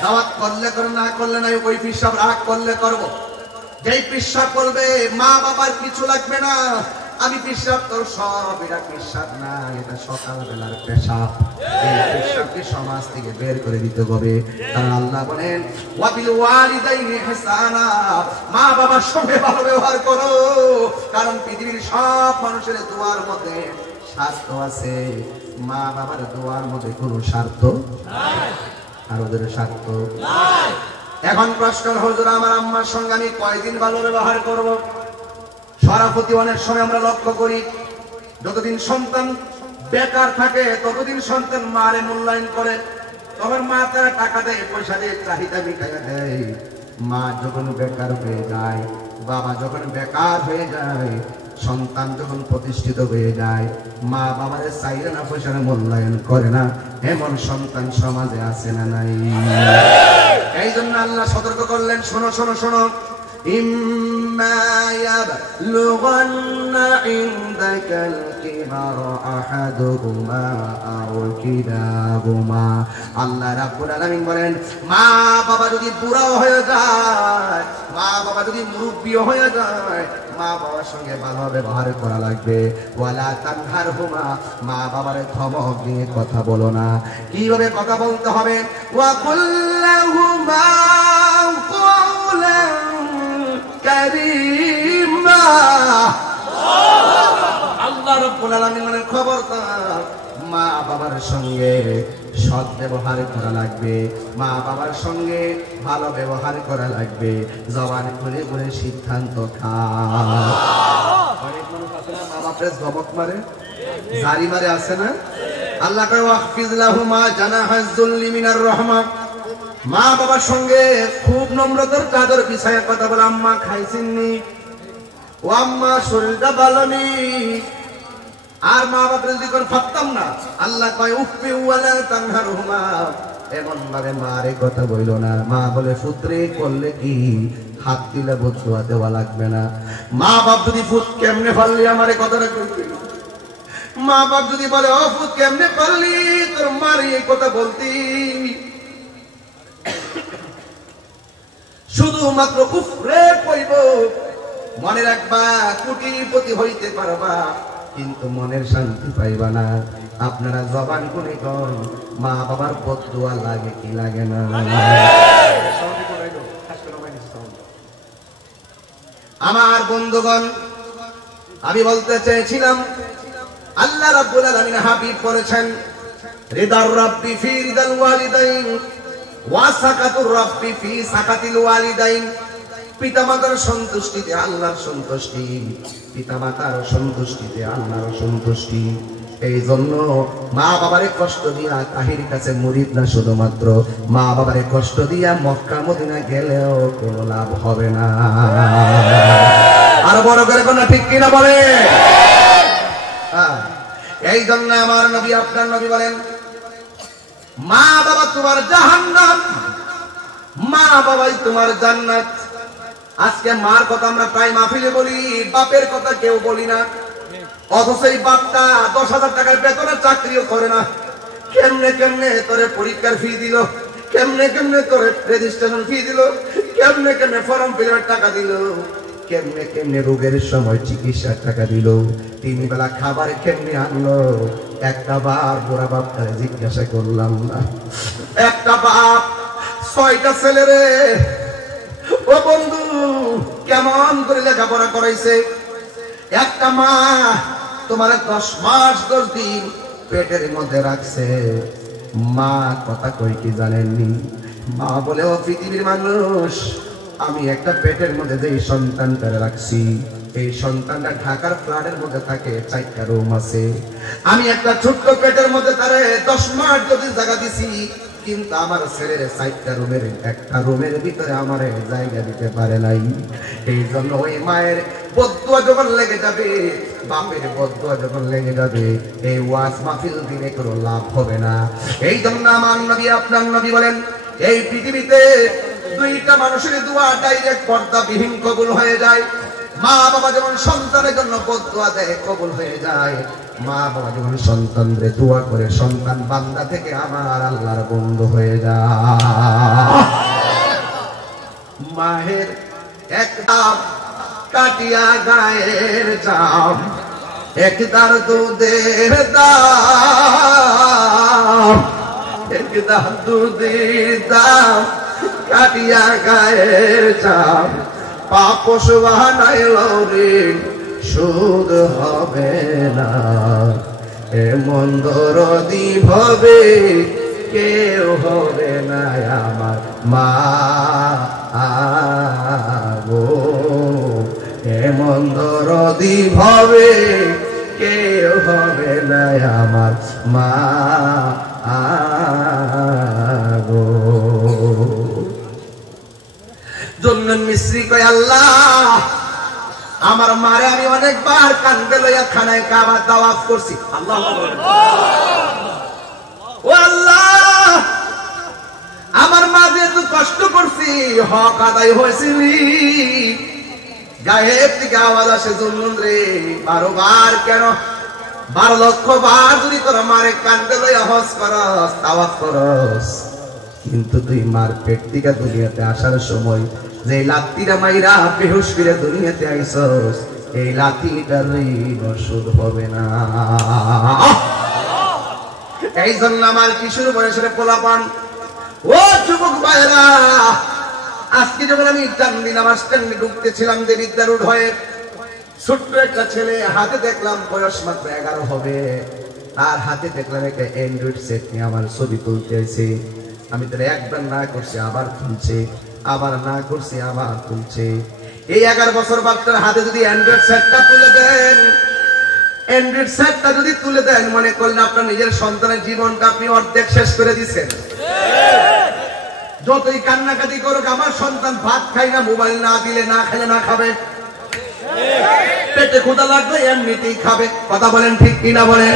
দাওয়াত করলে করো, না করলে নাই, ওই পিসাব রাগ করলে করবো। যেই পিসাব করবে মা বাবার কিছু লাগবে না, আমি পিসাব তোর সব, এটা পিসাব না, এটা সকালবেলার পেশাব। এই পেশাবকে সমাজ থেকে বের করে দিতে হবে। কারণ আল্লাহ বলেন ওয়া বিল ওয়ালিদাইনি ইহসানা, মা বাবার সঙ্গে ভালো ব্যবহার করো। কারণ পৃথিবীর সব মানুষের দোয়ার মধ্যে স্বার্থ আছে, মা বাবার দোয়ার মধ্যে কোনো স্বার্থ নাই, আর ওদের স্বার্থ নাই। এখন প্রশ্ন হুজুর আমার আম্মার সঙ্গে আমি কয়দিন ভালো ব্যবহার করব? সরাফতি অনেক সময় আমরা লক্ষ্য করি যতদিন সন্তান বেকার থাকে ততদিন সন্তান মারে মূল্যায়ন করে, তখন মা তারা টাকা দেয়, পয়সা দিয়ে চাহিদা মিটাইয়া দেয়। মা যখন বেকার হয়ে যায়, বাবা যখন বেকার হয়ে যায়, সন্তান যখন প্রতিষ্ঠিত হয়ে যায়, মা বাবারে চাইলে না পয়সার মূল্যায়ন করে না, এমন সন্তান সমাজে আছে না নাই? এই জন্য আল্লাহ সতর্ক করলেন, শোনো শোনো শোনো, ইম্মা ইয়াবলুগান্না ইনদাকাল কিবারা আহাদুহুমা আও কিলাহুমা। আল্লাহ রাব্বুল আলামিন বলেন মা বাবা যদি বুড়া হয়ে যায়, মা বাবা যদি মুরব্বি হয়ে যায়, মা বাবার সঙ্গে ভালো ব্যবহার করা লাগবে। ওয়ালা তানহারহুমা, মা বাবার ধমক দিয়ে কথা বলো না। কিভাবে কথা বলতে হবে? ওয়া কুল্লাহুমা কাওলান কারীমা। আল্লাহ রাব্বুল আলামিনের খবরদার, মা বাবার সঙ্গে সৎ ব্যবহার করা লাগবে, মা বাবার সঙ্গে ভালো ব্যবহার করা লাগবে। জবান খুলে খুলে সিদ্ধান্ত খাও। অনেক মানুষ আছে না মা বাপের ধমক মারে, জারি মারে, আছে না? আল্লাহ কয় ওয়াহফিজ লাহুমা জানাহাজ যুল্লি মিনার রাহমা। মা বাবার সঙ্গে খুব নম্রতার চাদর বিছায়া কথা বলে, আম্মা খাইছিননি, ও আম্মা শরীরটা ভালো নেই। আর মা বাপের যদি কোন ফাত্তাম না, আল্লাহ কয় উফি ওয়ালা তানহারহুমা, এমন ভাবে মারে কথা বইলো না। মা বলে সূত্রে করলে কি হাত দিলে বুঝুয়া দেওয়া লাগবে না। মা বাপ যদি ফুট কেমনে পারলি আমারে কথাটা কইবি, মা বাপ যদি বলে ও ফুট কেমনে পারলি তোর মারে এই কথা বলতি, শুধুমাত্র উফরে কইব। মনে রাখবা কোটিপতি হইতে পারবা কিন্তু মনের শান্তি পাইবা না। আপনারা জবান করে কোন মা বাবার বদদুয়া লাগে কি লাগে না? আমার বন্ধুগণ, আমি বলতে চেয়েছিলাম আল্লাহ রাব্বুল আলামিন হাবিব করেছেন রিদার রাব্বি ফি রিদাল ওয়ালিদাইন ওয়া সাকাতুর রাব্বি ফি সাকাতিল ওয়ালিদাইন। পিতামাতার সন্তুষ্টিতে আল্লাহর সন্তুষ্টি, পিতামাতার সন্তুষ্টিতে আল্লাহর সন্তুষ্টি। এই জন্য মা বাবারে কষ্ট দিয়া তাহির কাছে মুরিদ না, শুধুমাত্র মা বাবারে কষ্ট দিয়া মক্কা মদিনা গেলেও কোনো লাভ হবে না। আর বড় করে কোন ঠিক কিনা বলে? এই জন্য আমার নবী, আপনার নবী বলেন মা বাবা তোমার জাহান্নাম, মা বাবাই তোমার জান্নাত। আজকে মার কথা আমরা প্রায় মাহফিলে বলি, বাপের কথা কেউ বলি না। অথচ এই বাপটা 10,000 টাকার বেতনের চাকরিও করে না। কেমনে কেমনে তোরে পরীক্ষার ফি দিল, কেমনে কেমনে তোরে রেজিস্ট্রেশন ফি দিল, কেমনে কেমনে ফর্ম ফিলের টাকা দিল, কেমনে কেমনে রোগের সময় চিকিৎসার টাকা দিল, 3 বেলা খাবার কেমনে আনলো। একটা বাপ, বুড়া বাপটারে জিজ্ঞাসা করলাম না। একটা বাপ 6টা ছেলে রে, ও বন্ধু কেমন করে লেখাপড়া করাইছে। একটা মা তোমার 10 মাস 10 দিন পেটের মধ্যে রাখছে। মা কথা কই কি জানেননি? মা বলে, ও পৃথিবীর মানুষ, আমি একটা পেটের মধ্যে যে সন্তানটা রাখছি, এই সন্তানটা ঢাকার ফ্ল্যাটের মধ্যে থাকে, 4টা রুম আছে। আমি একটা ছোট্ট পেটের মধ্যে তারে 10 মাস যদি জায়গা দিছি, কিন্তু আমার ছেলের 4টা রুমের একটা রুমের ভিতরে আমার জায়গা দিতে পারে নাই। এই জন্য ওই মায়ের বদদুয়া যখন লেগে যাবে, বাপের বদদুয়া যখন লেগে যাবে, এই ওয়াজ মাহফিল দিনে কোনো লাভ হবে না। এই জন্য আমার নবী, আপনার নবী বলেন এই পৃথিবীতে 2টা মানুষের দোয়া ডাইরেক্ট পর্দাবিহীন কবুল হয়ে যায়। মা বাবা যেমন সন্তানের জন্য বদদুয়া দেয়, কবুল হয়ে যায়। মা বাবা যখন সন্তানরে দোয়া করে, সন্তান বান্দা থেকে আমার আল্লাহর বন্ধু হয়ে যায়। মাহের একটা কাটিয়া গায়ের জাম, একদার দুধের দাম, একদার দুধের দাম, কাটিয়া গায়ের জাম, পাপস বানাইল রে সুদ হবে না। এমন দরদি হবে কেউ হবে না আমার মা গো। এমন দরদি হবে কেউ হবে না আমার মা গো। জন্নন মিস্ত্রি কয়, আল্লাহ আমার মারে আমি অনেকবার কান্দে লইয়া খানায় কাবা তাওয়াফ করছি। আল্লাহু আকবার। ও আল্লাহ, আমার মা যেহেতু কষ্ট করছি, হক আদায় হয়েছিলি। গায়েব থেকে আওয়াজ আসে, জুন্নুন রে 12 বার কেন 12 লক্ষ বার যদি তোর মারে কান্দে লইয়া হজ করস, তাওয়াফ করস, কিন্তু তুই মার পেট থেকে দুনিয়াতে আসার সময় যে লাত্তিটা মাইরা বেহুশ করে দুনিয়াতে আইছস, এই লাত্তিটার ওষুধ হবে না। এই জন্য আমার কিশোর বয়সের পোলাপান, ও যুবক ভাইরা, আজকে যখন আমি চান্দিনা বাস স্ট্যান্ডে ঢুকতেছিলাম দেবিদ্যা রোড হয়ে, ছোট্ট একটা ছেলে হাতে দেখলাম বয়স মাত্র 11 হবে, তার হাতে দেখলাম একটা অ্যান্ড্রয়েড সেট নিয়ে আমার ছবি তুলতে আছে। আমি তাহলে একবার না করছি আবার তুলছে, আবার না করছি আবার তুলছে। এই 11 বছর বাচ্চার হাতে যদি অ্যান্ড্রয়েড সেটটা তুলে দেন, অ্যান্ড্রয়েড সেটটা যদি তুলে দেন, মনে করলেন আপনার নিজের সন্তানের জীবনটা আপনি অর্ধেক শেষ করে দিচ্ছেন। যতই কান্নাকাটি করুক, আমার সন্তান ভাত খাই না, মোবাইল না দিলে না খেলে না খাবে, পেটে ক্ষুধা লাগবে এমনিতেই খাবে। কথা বলেন ঠিক কিনা বলেন?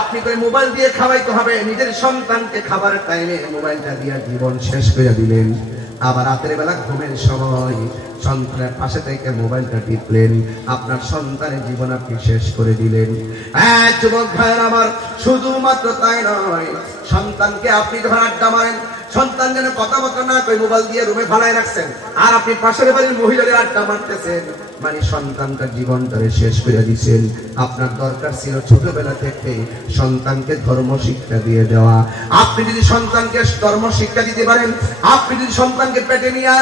আপনি করে মোবাইল দিয়ে খাওয়াইতে হবে, নিজের সন্তানকে খাবারের টাইমে মোবাইলটা দিয়ে জীবন শেষ করে দিলেন। আবার রাতের বেলা ঘুমের সময় সন্তানের পাশে থেকে মোবাইলটা টিপলেন, আপনার সন্তানের জীবন আপনি শেষ করে দিলেন। হ্যাঁ যুবক ভাইয়ের আমার, শুধুমাত্র তাই নয়, সন্তানকে আপনি যখন আড্ডা মারেন, সন্তান যেন কথাবার্তা না কই মোবাইল দিয়ে রুমে ফালাই রাখছেন, আর আপনি পাশের বাড়ির মহিলাদের আড্ডা মারতেছেন, মানে সন্তানটার জীবনটারে শেষ করে দিয়েছেন। আপনার দরকার ছিল ছোটবেলা থেকে সন্তানকে ধর্ম শিক্ষা দিয়ে দেওয়া। আপনি যদি সন্তানকে ধর্ম শিক্ষা দিতে পারেন, আপনি যদি সন্তানকে পেটে নিয়ে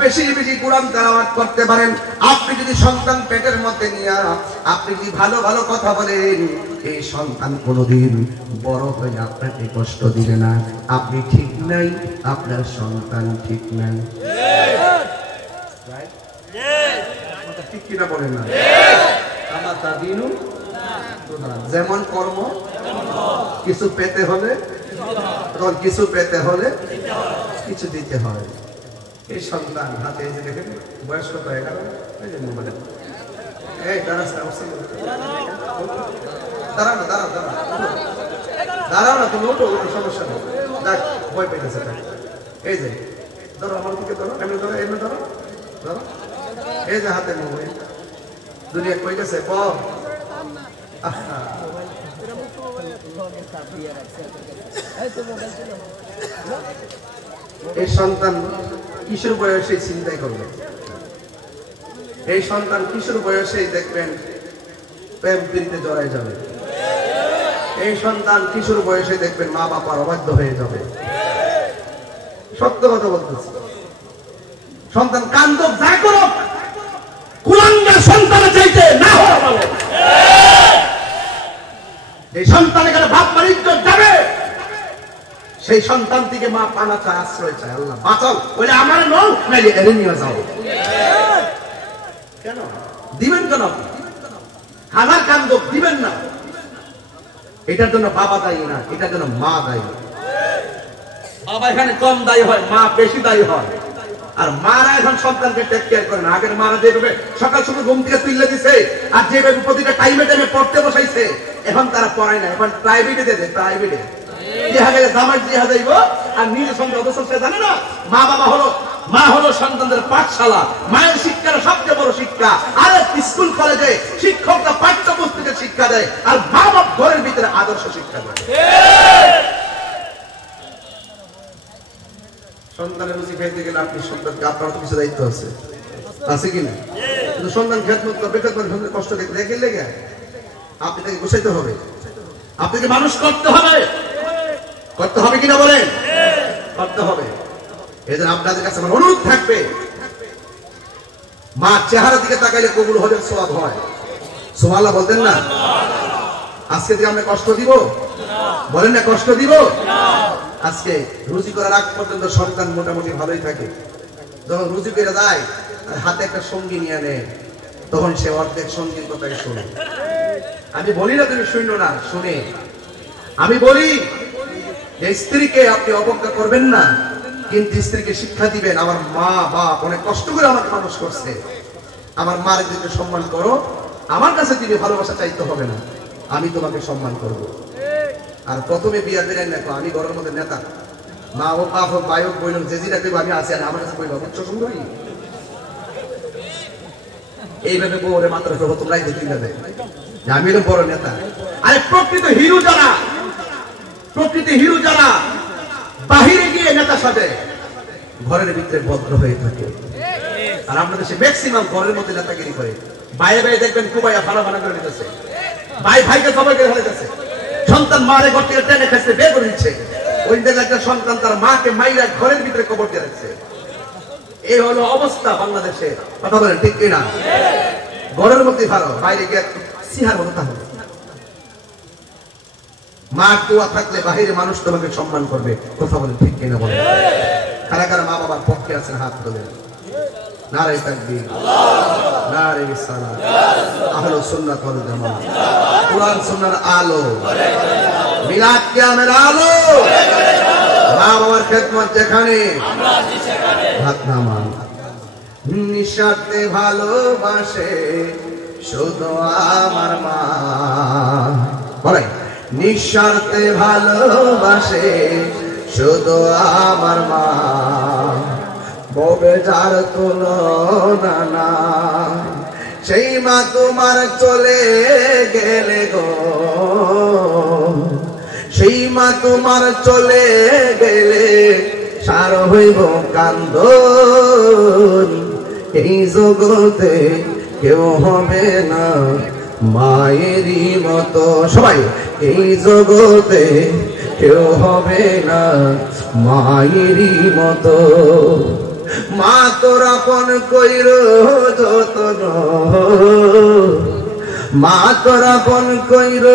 বেশি বেশি কোরআন তেলাওয়াত করতে পারেন, আপনি যদি সন্তান পেটের মধ্যে নিয়ে আপনি যদি ভালো ভালো কথা বলেন, এই সন্তান কোনোদিন বড় হয়ে আপনাকে কষ্ট দিবে না। আপনি ঠিক নাই, আপনার সন্তান ঠিক নাই। ঠিক কিনা বলেন না? আমার দাদিনু যেমন কর্ম, কিছু পেতে হলে তখন কিছু পেতে হলে কিছু দিতে হয়। এই সন্তান হাতে এই যে দেখেন বয়স কত 11, এই যে মোবাইলে এই দাঁড়াও না দাঁড়াও না তুমি ওঠো, সমস্যা নেই, দেখ ভয় পেতেছে। এই যে ধরো আমার দিকে ধরো, এমনি ধরো, এমনি ধরো ধরো, এই যে হাতে মোবাইল, দুনিয়া কই গেছে ক এই সন্তান কিশোর বয়সে চিন্তাই করবে। এই সন্তান কিশোর বয়সেই দেখবেন প্রেম প্রীতিতে জড়ায় যাবে। এই সন্তান কিশোর বয়সে দেখবেন মা বাবার অবাধ্য হয়ে যাবে। সত্য কথা বলতেছি। সন্তান কান্দক যা করুক, কুলাঙ্গার সন্তানের চাইতে না হওয়া ভালো। এই সন্তানের কাছে বাপ মার ইজ্জত যাবে, সেই সন্তান থেকে মা পানা চায়, আশ্রয় চায়, আল্লাহ বাঁচাও, বলে আমার নও নাইলে এনে নিয়ে যাও। কেন দিবেন? কেন হাজার কান্দক দিবেন না? এটার জন্য বাবা দায়ী না, এটার জন্য মা দায়ী। বাবা এখানে কম দায়ী হয়, মা বেশি দায়ী হয়। আর মারা এখন সন্তানকে টেক কেয়ার করে না। আগের মারা যেভাবে সকাল সকাল ঘুম থেকে তুলে দিছে আর যেভাবে প্রতিটা টাইমে টাইমে পড়তে বসাইছে, এখন তারা পড়ায় না, এখন প্রাইভেটে দেয়, প্রাইভেটে আর নিজের সন্তান অবস্থা সে জানে না। মা বাবা হলো, মা হলো সন্তানদের পাঠশালা, মায়ের শিক্ষার সবচেয়ে বড় শিক্ষা। আর স্কুল কলেজে শিক্ষকরা পাঠ্যপুস্তকের শিক্ষা দেয়, আর মা বাপ ঘরের ভিতরে আদর্শ শিক্ষা দেয়। সন্তানের রুচি খাইতে গেলে আপনি সন্তানকে, আপনার কিছু দায়িত্ব আছে, আছে কিনা? কিন্তু সন্তান খেদমত করবে, সন্তান কষ্ট দেখে লেগে আপনি তাকে গোছাইতে হবে, আপনাকে মানুষ করতে হবে। করতে হবে কিনা বলেন? করতে হবে। এই জন্য আপনাদের কাছে আমার অনুরোধ থাকবে, মা চেহারা দিকে তাকাইলে কবুল হজের সওয়াব হয়। সুবহানাল্লাহ বলতেন না? আজকে থেকে আমরা কষ্ট দিব? বলেন না কষ্ট দিব? আজকে রুজি করার আগ পর্যন্ত সন্তান মোটামুটি ভালোই থাকে। যখন রুজি করে যায় হাতে একটা সঙ্গী নিয়ে নেয়, তখন সে অর্ধেক সঙ্গীর কথাই শোনে। আমি বলি না তুমি শুনো না, শুনে। আমি বলি যে স্ত্রীকে আপনি অবজ্ঞা করবেন না, কিন্তু স্ত্রীকে শিক্ষা দিবেন, আমার মা বাপ অনেক কষ্ট করে আমাকে মানুষ করছে, আমার মার দিকে সম্মান করো। আমার কাছে তুমি ভালোবাসা চাইতে হবে না, আমি তোমাকে সম্মান করব। আর প্রথমে বিয়া দিলেন না, আমি ঘরের মধ্যে নেতা, মা ও বাপ হোক ভাই হোক বইল যে যেটা দেবো আমি আছি, আর আমার কাছে বইল উচ্চ সুন্দরী, এইভাবে বউরে মাত্র করবো, তোমরাই দেখি যাবে যে আমি হলাম বড় নেতা। আরে প্রকৃত হিরো যারা, প্রকৃত হিরো যারা বাহিরে গিয়ে নেতা সাজে, ঘরের ভিতরে ভদ্র হয়ে থাকে। আর আপনাদের সে ম্যাক্সিমাম ঘরের মধ্যে নেতাগিরি করে, বাইরে বাইরে দেখবেন কুবাইয়া ভালো ভালো করে দিতেছে, ভাই ভাইকে সবাই করে ফেলেছে, সন্তান মারে ঘর থেকে টেনে খেতে বের করে দিচ্ছে। ওই দেখে একটা সন্তান তার মাকে মাইরা ঘরের ভিতরে কবর দিয়ে রাখছে। এই হলো অবস্থা বাংলাদেশে। কথা বলেন ঠিক কিনা? ঘরের মধ্যে ভালো, বাইরে গিয়ে সিহার মতো তাহলে মা দোয়া থাকলে বাহিরে মানুষ তোমাকে সম্মান করবে। কথা বলেন ঠিক কিনা? বলেন কারা কারা মা বাবার পক্ষে আছেন হাত তোলেন। নারে তাকবীর, নারে রিসালাত, আহলুস সুন্নাত ওয়াল জামাত, কুরআন সুন্নাহর আলো, মিলাদ কিয়ামের আলো, মা বাবার খেদমত যেখানে হাত নামান। নিঃস্বার্থে ভালোবাসে শুধু আমার মা, বলে নিঃস্বার্থে ভালোবাসে শুধু আমার মা, ববে যার তুলনা না, সেই মা তোমার চলে গেলে গো, সেই মা তোমার চলে গেলে সার হইব কান্দন, এই জগতে কেউ হবে না মায়েরই মতো। সবাই এই জগতে কেউ হবে না মায়েরই মতো। মা তোর আপন কইর যতন, মা তোর আপন কইর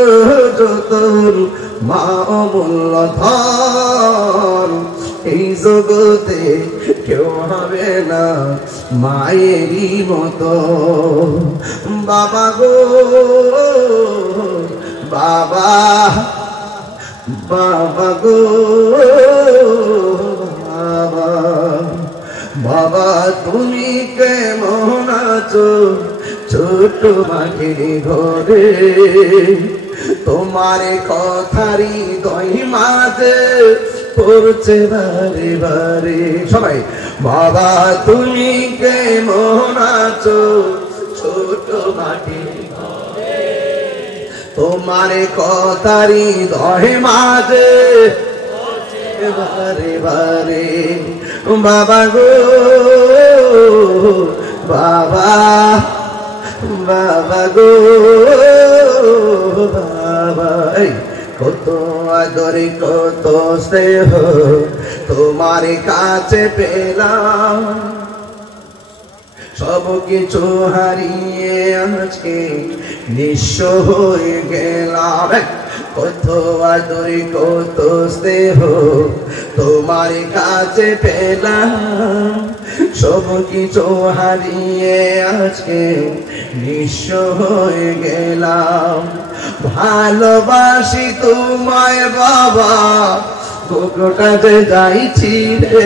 যতন, মা অমূল্য ধন। এই জগতে কেউ হবে না মায়েরই মতো। বাবা গো বাবা, বাবা গো বাবা, বাবা তুমি কেমন আছো ছোট মাটির ঘরে? তোমার কথারই দই মাঝে পড়ছে বারে বারে। সবাই বাবা তুমি কেমন আছো ছোট মাটির ঘরে? তোমার কথারই দই মাঝে বারে বারে। বাবা গো বাবা, বাবা গো বাবা, কত আদরে কত স্নেহ তোমার কাছে পেলাম। সব কিছু হারিয়ে আজকে নিঃস্ব হয়ে গেলাম। কত আদরে কত স্নেহ তোমার কাছে পেলাম। সব কিছু হারিয়ে আজকে নিঃস্ব হয়ে গেলাম। ভালোবাসি তোমায় বাবা, বুকটা যে যাইছি রে।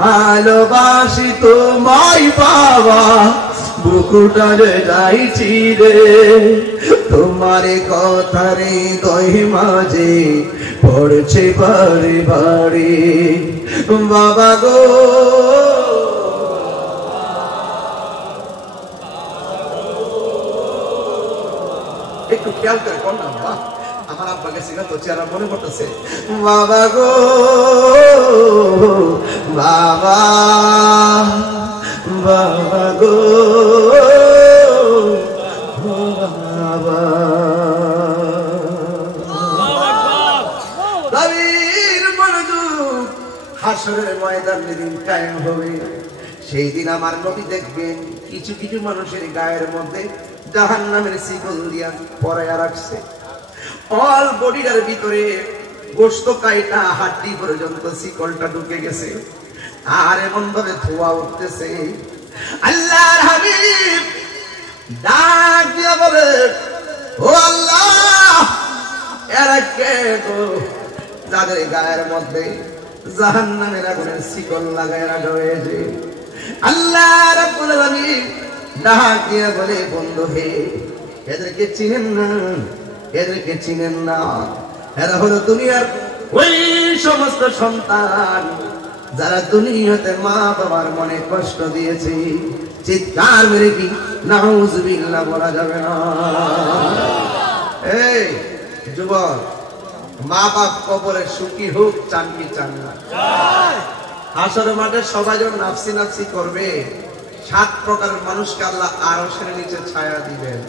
ভালোবাসি তোমায় বাবা, বুকুটা যে যাইছি রে। তোমার কথারে দই মাঝে পড়ছে বারে বারে। বাবা গো একটু খেয়াল করে কোন না বাবা, আমার আব্বাকে সিগা তো চেহারা মনে পড়তেছে। বাবা গো বাবা, বাবা গো বাবা। নবীর মনোযোগ হাসরের ময়দান যেদিন কায়েম হবে, সেই দিন আমার নবী দেখবেন কিছু কিছু মানুষের গায়ের মধ্যে জাহান্নামের শিকল দিয়া পরাইয়া রাখছে। অল বডিটার ভিতরে গোশত কাইটা হাড্ডি পর্যন্ত শিকলটা ঢুকে গেছে। আর এমন ভাবে ধোঁয়া উঠতেছে। আল্লাহর হাবিব ডাক দিয়া বলে, ও আল্লাহ, এরা কে গো যাদের গায়ের মধ্যে জাহান্নামের আগুনের শিকল লাগায় রাখা হয়েছে? আল্লাহ রাব্বুল আলামিন ডাক দিয়া বলে, বন্ধু হে, এদেরকে চিনেন না? এদেরকে চিনেন না? এরা হলো দুনিয়ার ওই সমস্ত সন্তান যারা দুনিয়াতে মা বাবার মনে কষ্ট দিয়েছে। চিৎকার মেরে কি নাউজুবিল্লাহ বলা যাবে না? এই যুবক, মা বাপ কবরে সুখী হোক চান কি চান না? হাসর মাঠে সবাই যখন নাফসি নাফসি করবে, 7 প্রকারের মানুষকে আল্লাহ আরশের নিচে ছায়া দিবেন।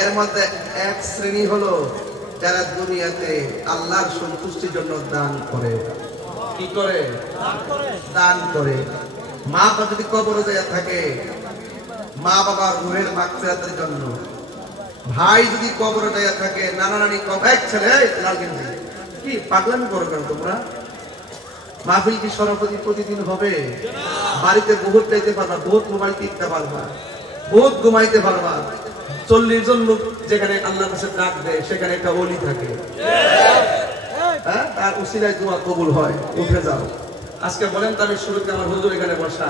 এর মধ্যে এক শ্রেণী হলো যারা দুনিয়াতে আল্লাহর সন্তুষ্টির জন্য দান করে। কি করে? দান করে। মা বাবা যদি কবরে যায় থাকে, মা বাবার রুহের মাগফিরাতের জন্য। ভাই যদি কবরে যায় থাকে, নানা নানি এক ছেলে লাল গেঞ্জি কি পাগলামি করো কেন তোমরা? মাহফিল কি সরপতি প্রতিদিন হবে? বাড়িতে বহুত যাইতে পারবা, বহুত মোবাইল টিপতে পারবা, বহুত ঘুমাইতে পারবা। 40 জন লোক যেখানে আল্লাহর কাছে ডাক দেয়, সেখানে একটা ওলি থাকে। তার উসিলায় দোয়া কবুল হয়। উঠে যাও। আজকে বলেন তো, আমি শুরুতে আমার হুজুর এখানে বসা,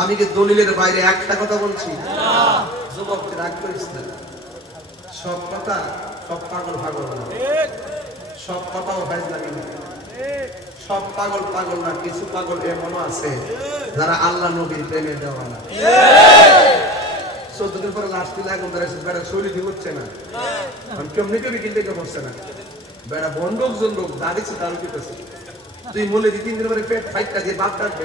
আমি কি দলিলের বাইরে একটা কথা বলছি? যুবক রাগ করিস না। সব কথা সব পাগল পাগল না, সব কথাও ফাইজলামি না। সব পাগল পাগল না, কিছু পাগল এমনও আছে যারা আল্লাহ নবীর প্রেমে দেওয়া না। 14 দিন পরে লাশ দিলে আগুন ধরেছে, বেড়া শরীর হচ্ছে না, কেমনি কেমনি কিনতে বসছে না, বেড়া বন্ধক জন্দক দাঁড়িয়েছে দাঁড়িয়ে দিতেছে। তুই বলে 2-3 দিন পরে পেট ফাইটটা দিয়ে বাপ ডাকবে।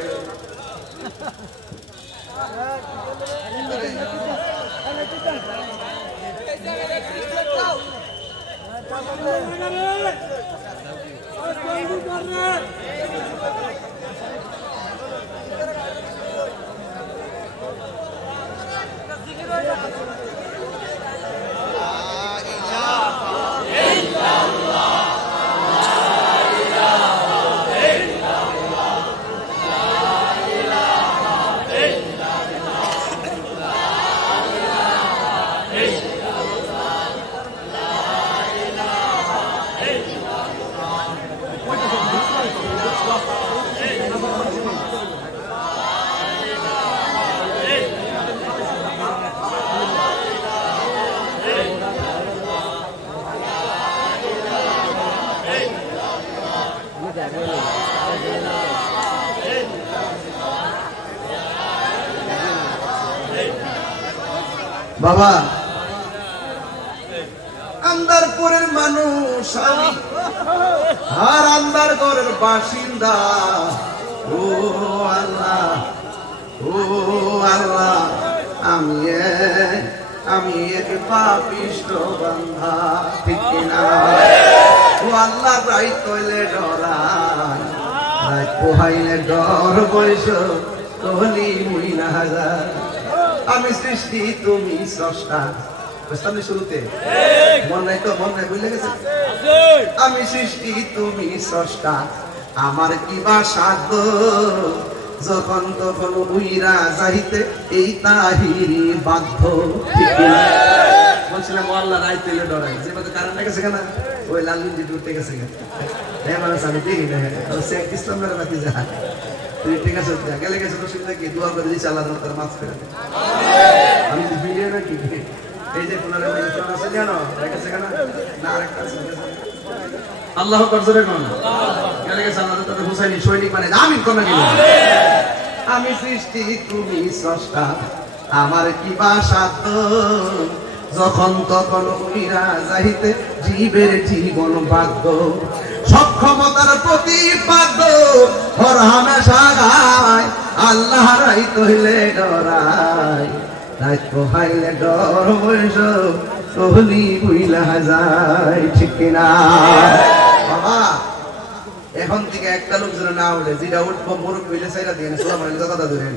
বাবা আন্দারপুরের মানুষ আমি আর আন্দারগড়ের বাসিন্দা ও আল্লাহ ও আল্লাহ আমি এক পাপিষ্ঠ বান্ধা ঠিক না ও আল্লাহ রাই কইলে ডরাই রাই পোহাইলে ডর বয়স কহলি মুই না হাজার আমি সৃষ্টি তুমি স্রষ্টা বুঝতে শুরুতে মন নাই বুঝলে গেছে আমি সৃষ্টি তুমি স্রষ্টা আমার কি বা সাধ্য যখন তখন উইরা যাইতে এই তাহিরি বাধ্য বলছিলাম আল্লাহ রাই তেলে ডরাই যে মতো কারণ গেছে কেন ওই লাল গঞ্জি উঠতে গেছে হ্যাঁ মানুষ আমি দেখি না শেখ ইসলামের বাকি যা তুই ঠিক আছে গেলে গেছে অসুবিধা কি দোয়া করে দিচ্ছি আল্লাহ তার মাছ ফেরে আমি ভিডিও নাকি এই যে কোন আছে জানো রেখেছে কেন না আরেকটা আছে আল্লাহ করজরে কোন গেলে গেছে আল্লাহ তার হুসাইনি সৈনিক মানে আমিন কোন কি আমি সৃষ্টি তুমি স্রষ্টা আমার কি বা সাধ্য যখন তখন উইরা যাইতে জীবের জীবন বাধ্য সক্ষমতার প্রতিপাদ্য হর হামেশা গায় আল্লাহ রাই কইলে ডরাই রাই কইলে ডর বয়স কহলি বুইলা যায় ঠিক না বাবা এখন থেকে একটা লোক যেন না উঠে যেটা উঠবো মুরুখ হইলে সাইরা দিয়ে সালাম আলাইকুম কথা ধরেন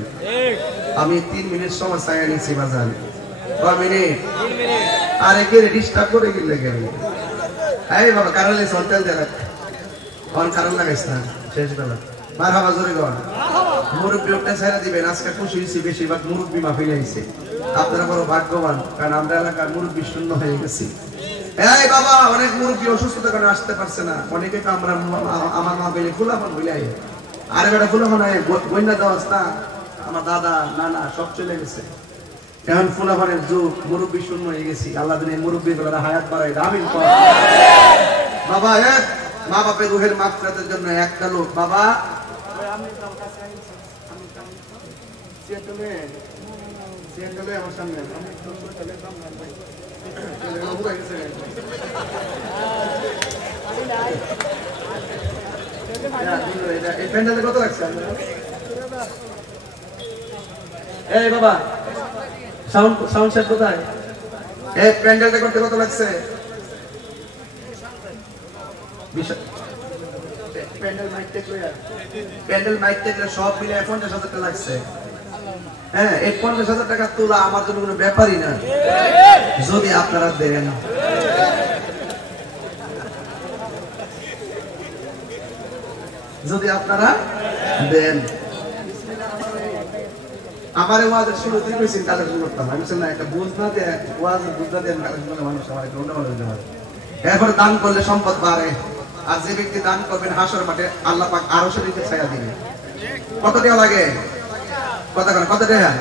আমি 3 মিনিট সময় চাই নিছি বাজান কয় মিনিট আরে কে ডিস্টার্ব করে গেলে কেন এই বাবা কারণে সন্তাল দেখ কোন কারণ লাগাইছ না শেষ বেলা মারহাবা জোরে গন মুরব্বি ওটা ছাইরা দিবেন আজকে খুশি হইছি বেশিরভাগ মুরব্বি মাহফিলে আইছে আপনারা বড় ভাগ্যবান কারণ আমরা এলাকার মুরব্বি শূন্য হয়ে গেছি এই বাবা অনেক মুরব্বি অসুস্থতার কারণে আসতে পারছে না অনেকে তো আমরা আমার মাহফিলে খোলাপন বলে আই আরে বেটা খোলাপন আই বন্যা দেওয়া না আমার দাদা নানা সব চলে গেছে এখন ফুলাফানের যুগ মুরব্বি শূন্য হয়ে গেছি আল্লাহ দিনের মুরব্বি গুলোর হায়াত বাড়াই আমিন কর বাবা এক মা বাপের রুহের মাগফিরাতের জন্য একটা লোক বাবা আমার সামনে এই প্যান্ডেলে কত লাগছে এই বাবা সাউন্ড সেট কোথায় এই প্যান্ডেলটা করতে কত লাগছে প্যান্ডেল মাইক টেকলে সব মিলে 50,000 টাকা লাগছে হ্যাঁ এই 50,000 টাকা তোলা আমার জন্য কোনো ব্যাপারই না যদি আপনারা দেন যদি আপনারা দেন আমার ওয়াজের শুরুতে কইছেন কালেকশন করতাম আমি বললাম একটা বুঝ না দিয়ে ওয়াজের বুঝ না দিয়ে কালেকশন করলে মানুষ আমার একটা অন্যভাবে হতে পারে এরপর দান করলে সম্পদ বাড়ে আর যে ব্যক্তি দান করবেন হাসর মাঠে আল্লাহ পাক আরো শরীরে ছায়া দিবে কত টাকা লাগে কত টাকা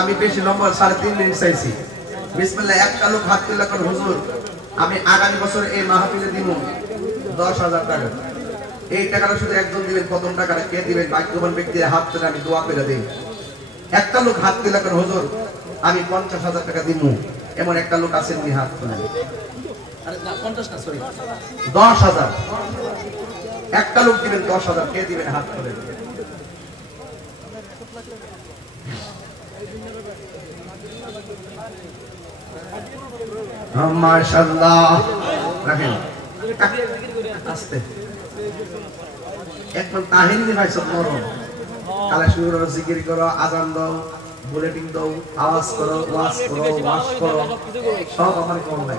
আমি বেশি নম্বর 3.5 মিনিট চাইছি বিসমিল্লাহ একটা লোক হাত তুলে কোন হুজুর আমি আগামী বছর এই মাহফিলে দিব 10,000 টাকা এই টাকাটা শুধু একজন দিবেন প্রথম টাকাটা কে দিবেন ভাগ্যবান ব্যক্তির হাত তুলে আমি দোয়া করে দেই একটা লোক হাত তুলে কোন হুজুর আমি 50,000 টাকা দিব এমন একটা লোক আছেন নি হাত তুলে আরে না 50 না সরি 10,000 একটা লোক দিবেন 10,000 কে দিবেন হাত তুলে মাশাআল্লাহ রাখেন আস্তে এখন তাহিনী ভাই সব মরণ কালে শুরু করো জিকির করো আজান দাও বুলেটিন দাও আওয়াজ করো ওয়াজ করো সব আমার কম নাই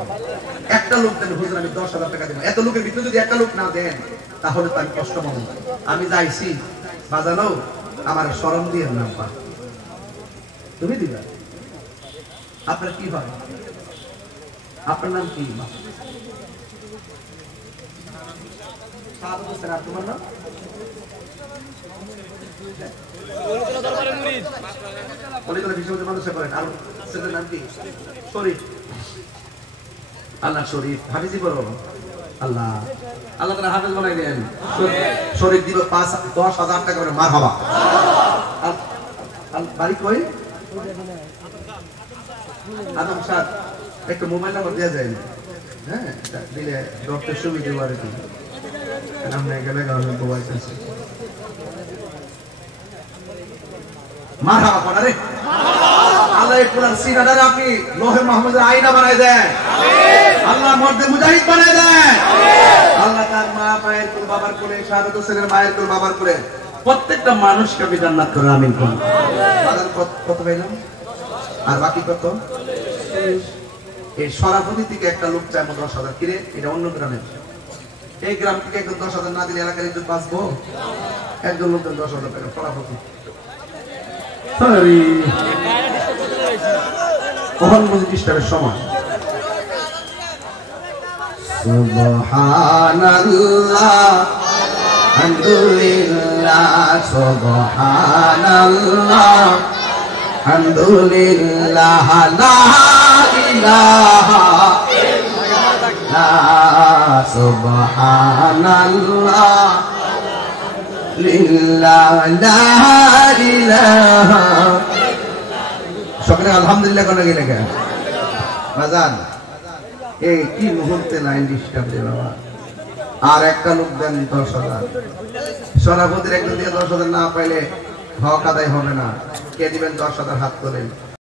একটা লোক দেন হুজুর আমি 10,000 টাকা দেব এত লোকের ভিতরে যদি একটা লোক না দেন তাহলে তো আমি কষ্ট পাবো আমি যাইছি বাজানো আমার শরম দিয়ে নাম পা তুমি দিবা আপনার কি হয় আপনার নাম কি তোমার নাম আল্লাহ শরীফ হাফিজি বলো আল্লাহ আল্লাহ তাআলা হাফেজ বানাই দেন শরীফ দিব 10,000 টাকা করে মারহাবা বাড়ি কই আদম সাহেব একটু মোবাইল নাম্বার দেওয়া যায় না হ্যাঁ দিলে ডক্টর সুবিধা বাড়ি আমরা গেলে গানের মোবাইল আছে মারহাবা পড়া রে আল্লাহ কোরআন সিনাদার আপনি লোহে মাহমুদের আয়না বানাই দেন আল্লাহ মর্দে মুজাহিদ বানাই দেন আল্লাহ তার মা মায়ের কুল বাবার কোলে শাহাদাত হোসেনের মায়ের কুল বাবার কোলে প্রত্যেকটা মানুষকে আপনি জান্নাত করেন আমিন কোন কত পাইলাম আর বাকি কত এই সরাফতি থেকে একটা লোক চায় 10,000 কিরে এটা অন্য গ্রামে এই গ্রাম থেকে একজন 10,000 না দিলে এলাকার ইজ্জত বাঁচবো একজন লোক 10,000 টাকা সরাফতি সরি কখন বুঝি ডিস্টার্বের সময় সুবহানাল্লাহ আলহামদুলিল্লাহ সুবহানাল্লাহ আলহামদুলিল্লাহ লা ইলাহা ইল্লাল্লাহ সুবহানাল্লাহ লিল্লাহ লা ইলাহা সকলে আলহামদুলিল্লাহ কোন গেলে কেন বাজান এই কি মুহূর্তে লাইন ডিস্টার্ব দে বাবা আর একটা লোক দেন 10,000 সরাফতির একজন দিয়ে 10,000 না পাইলে হক আদায় হবে না কে দিবেন 10,000 হাত তোলেন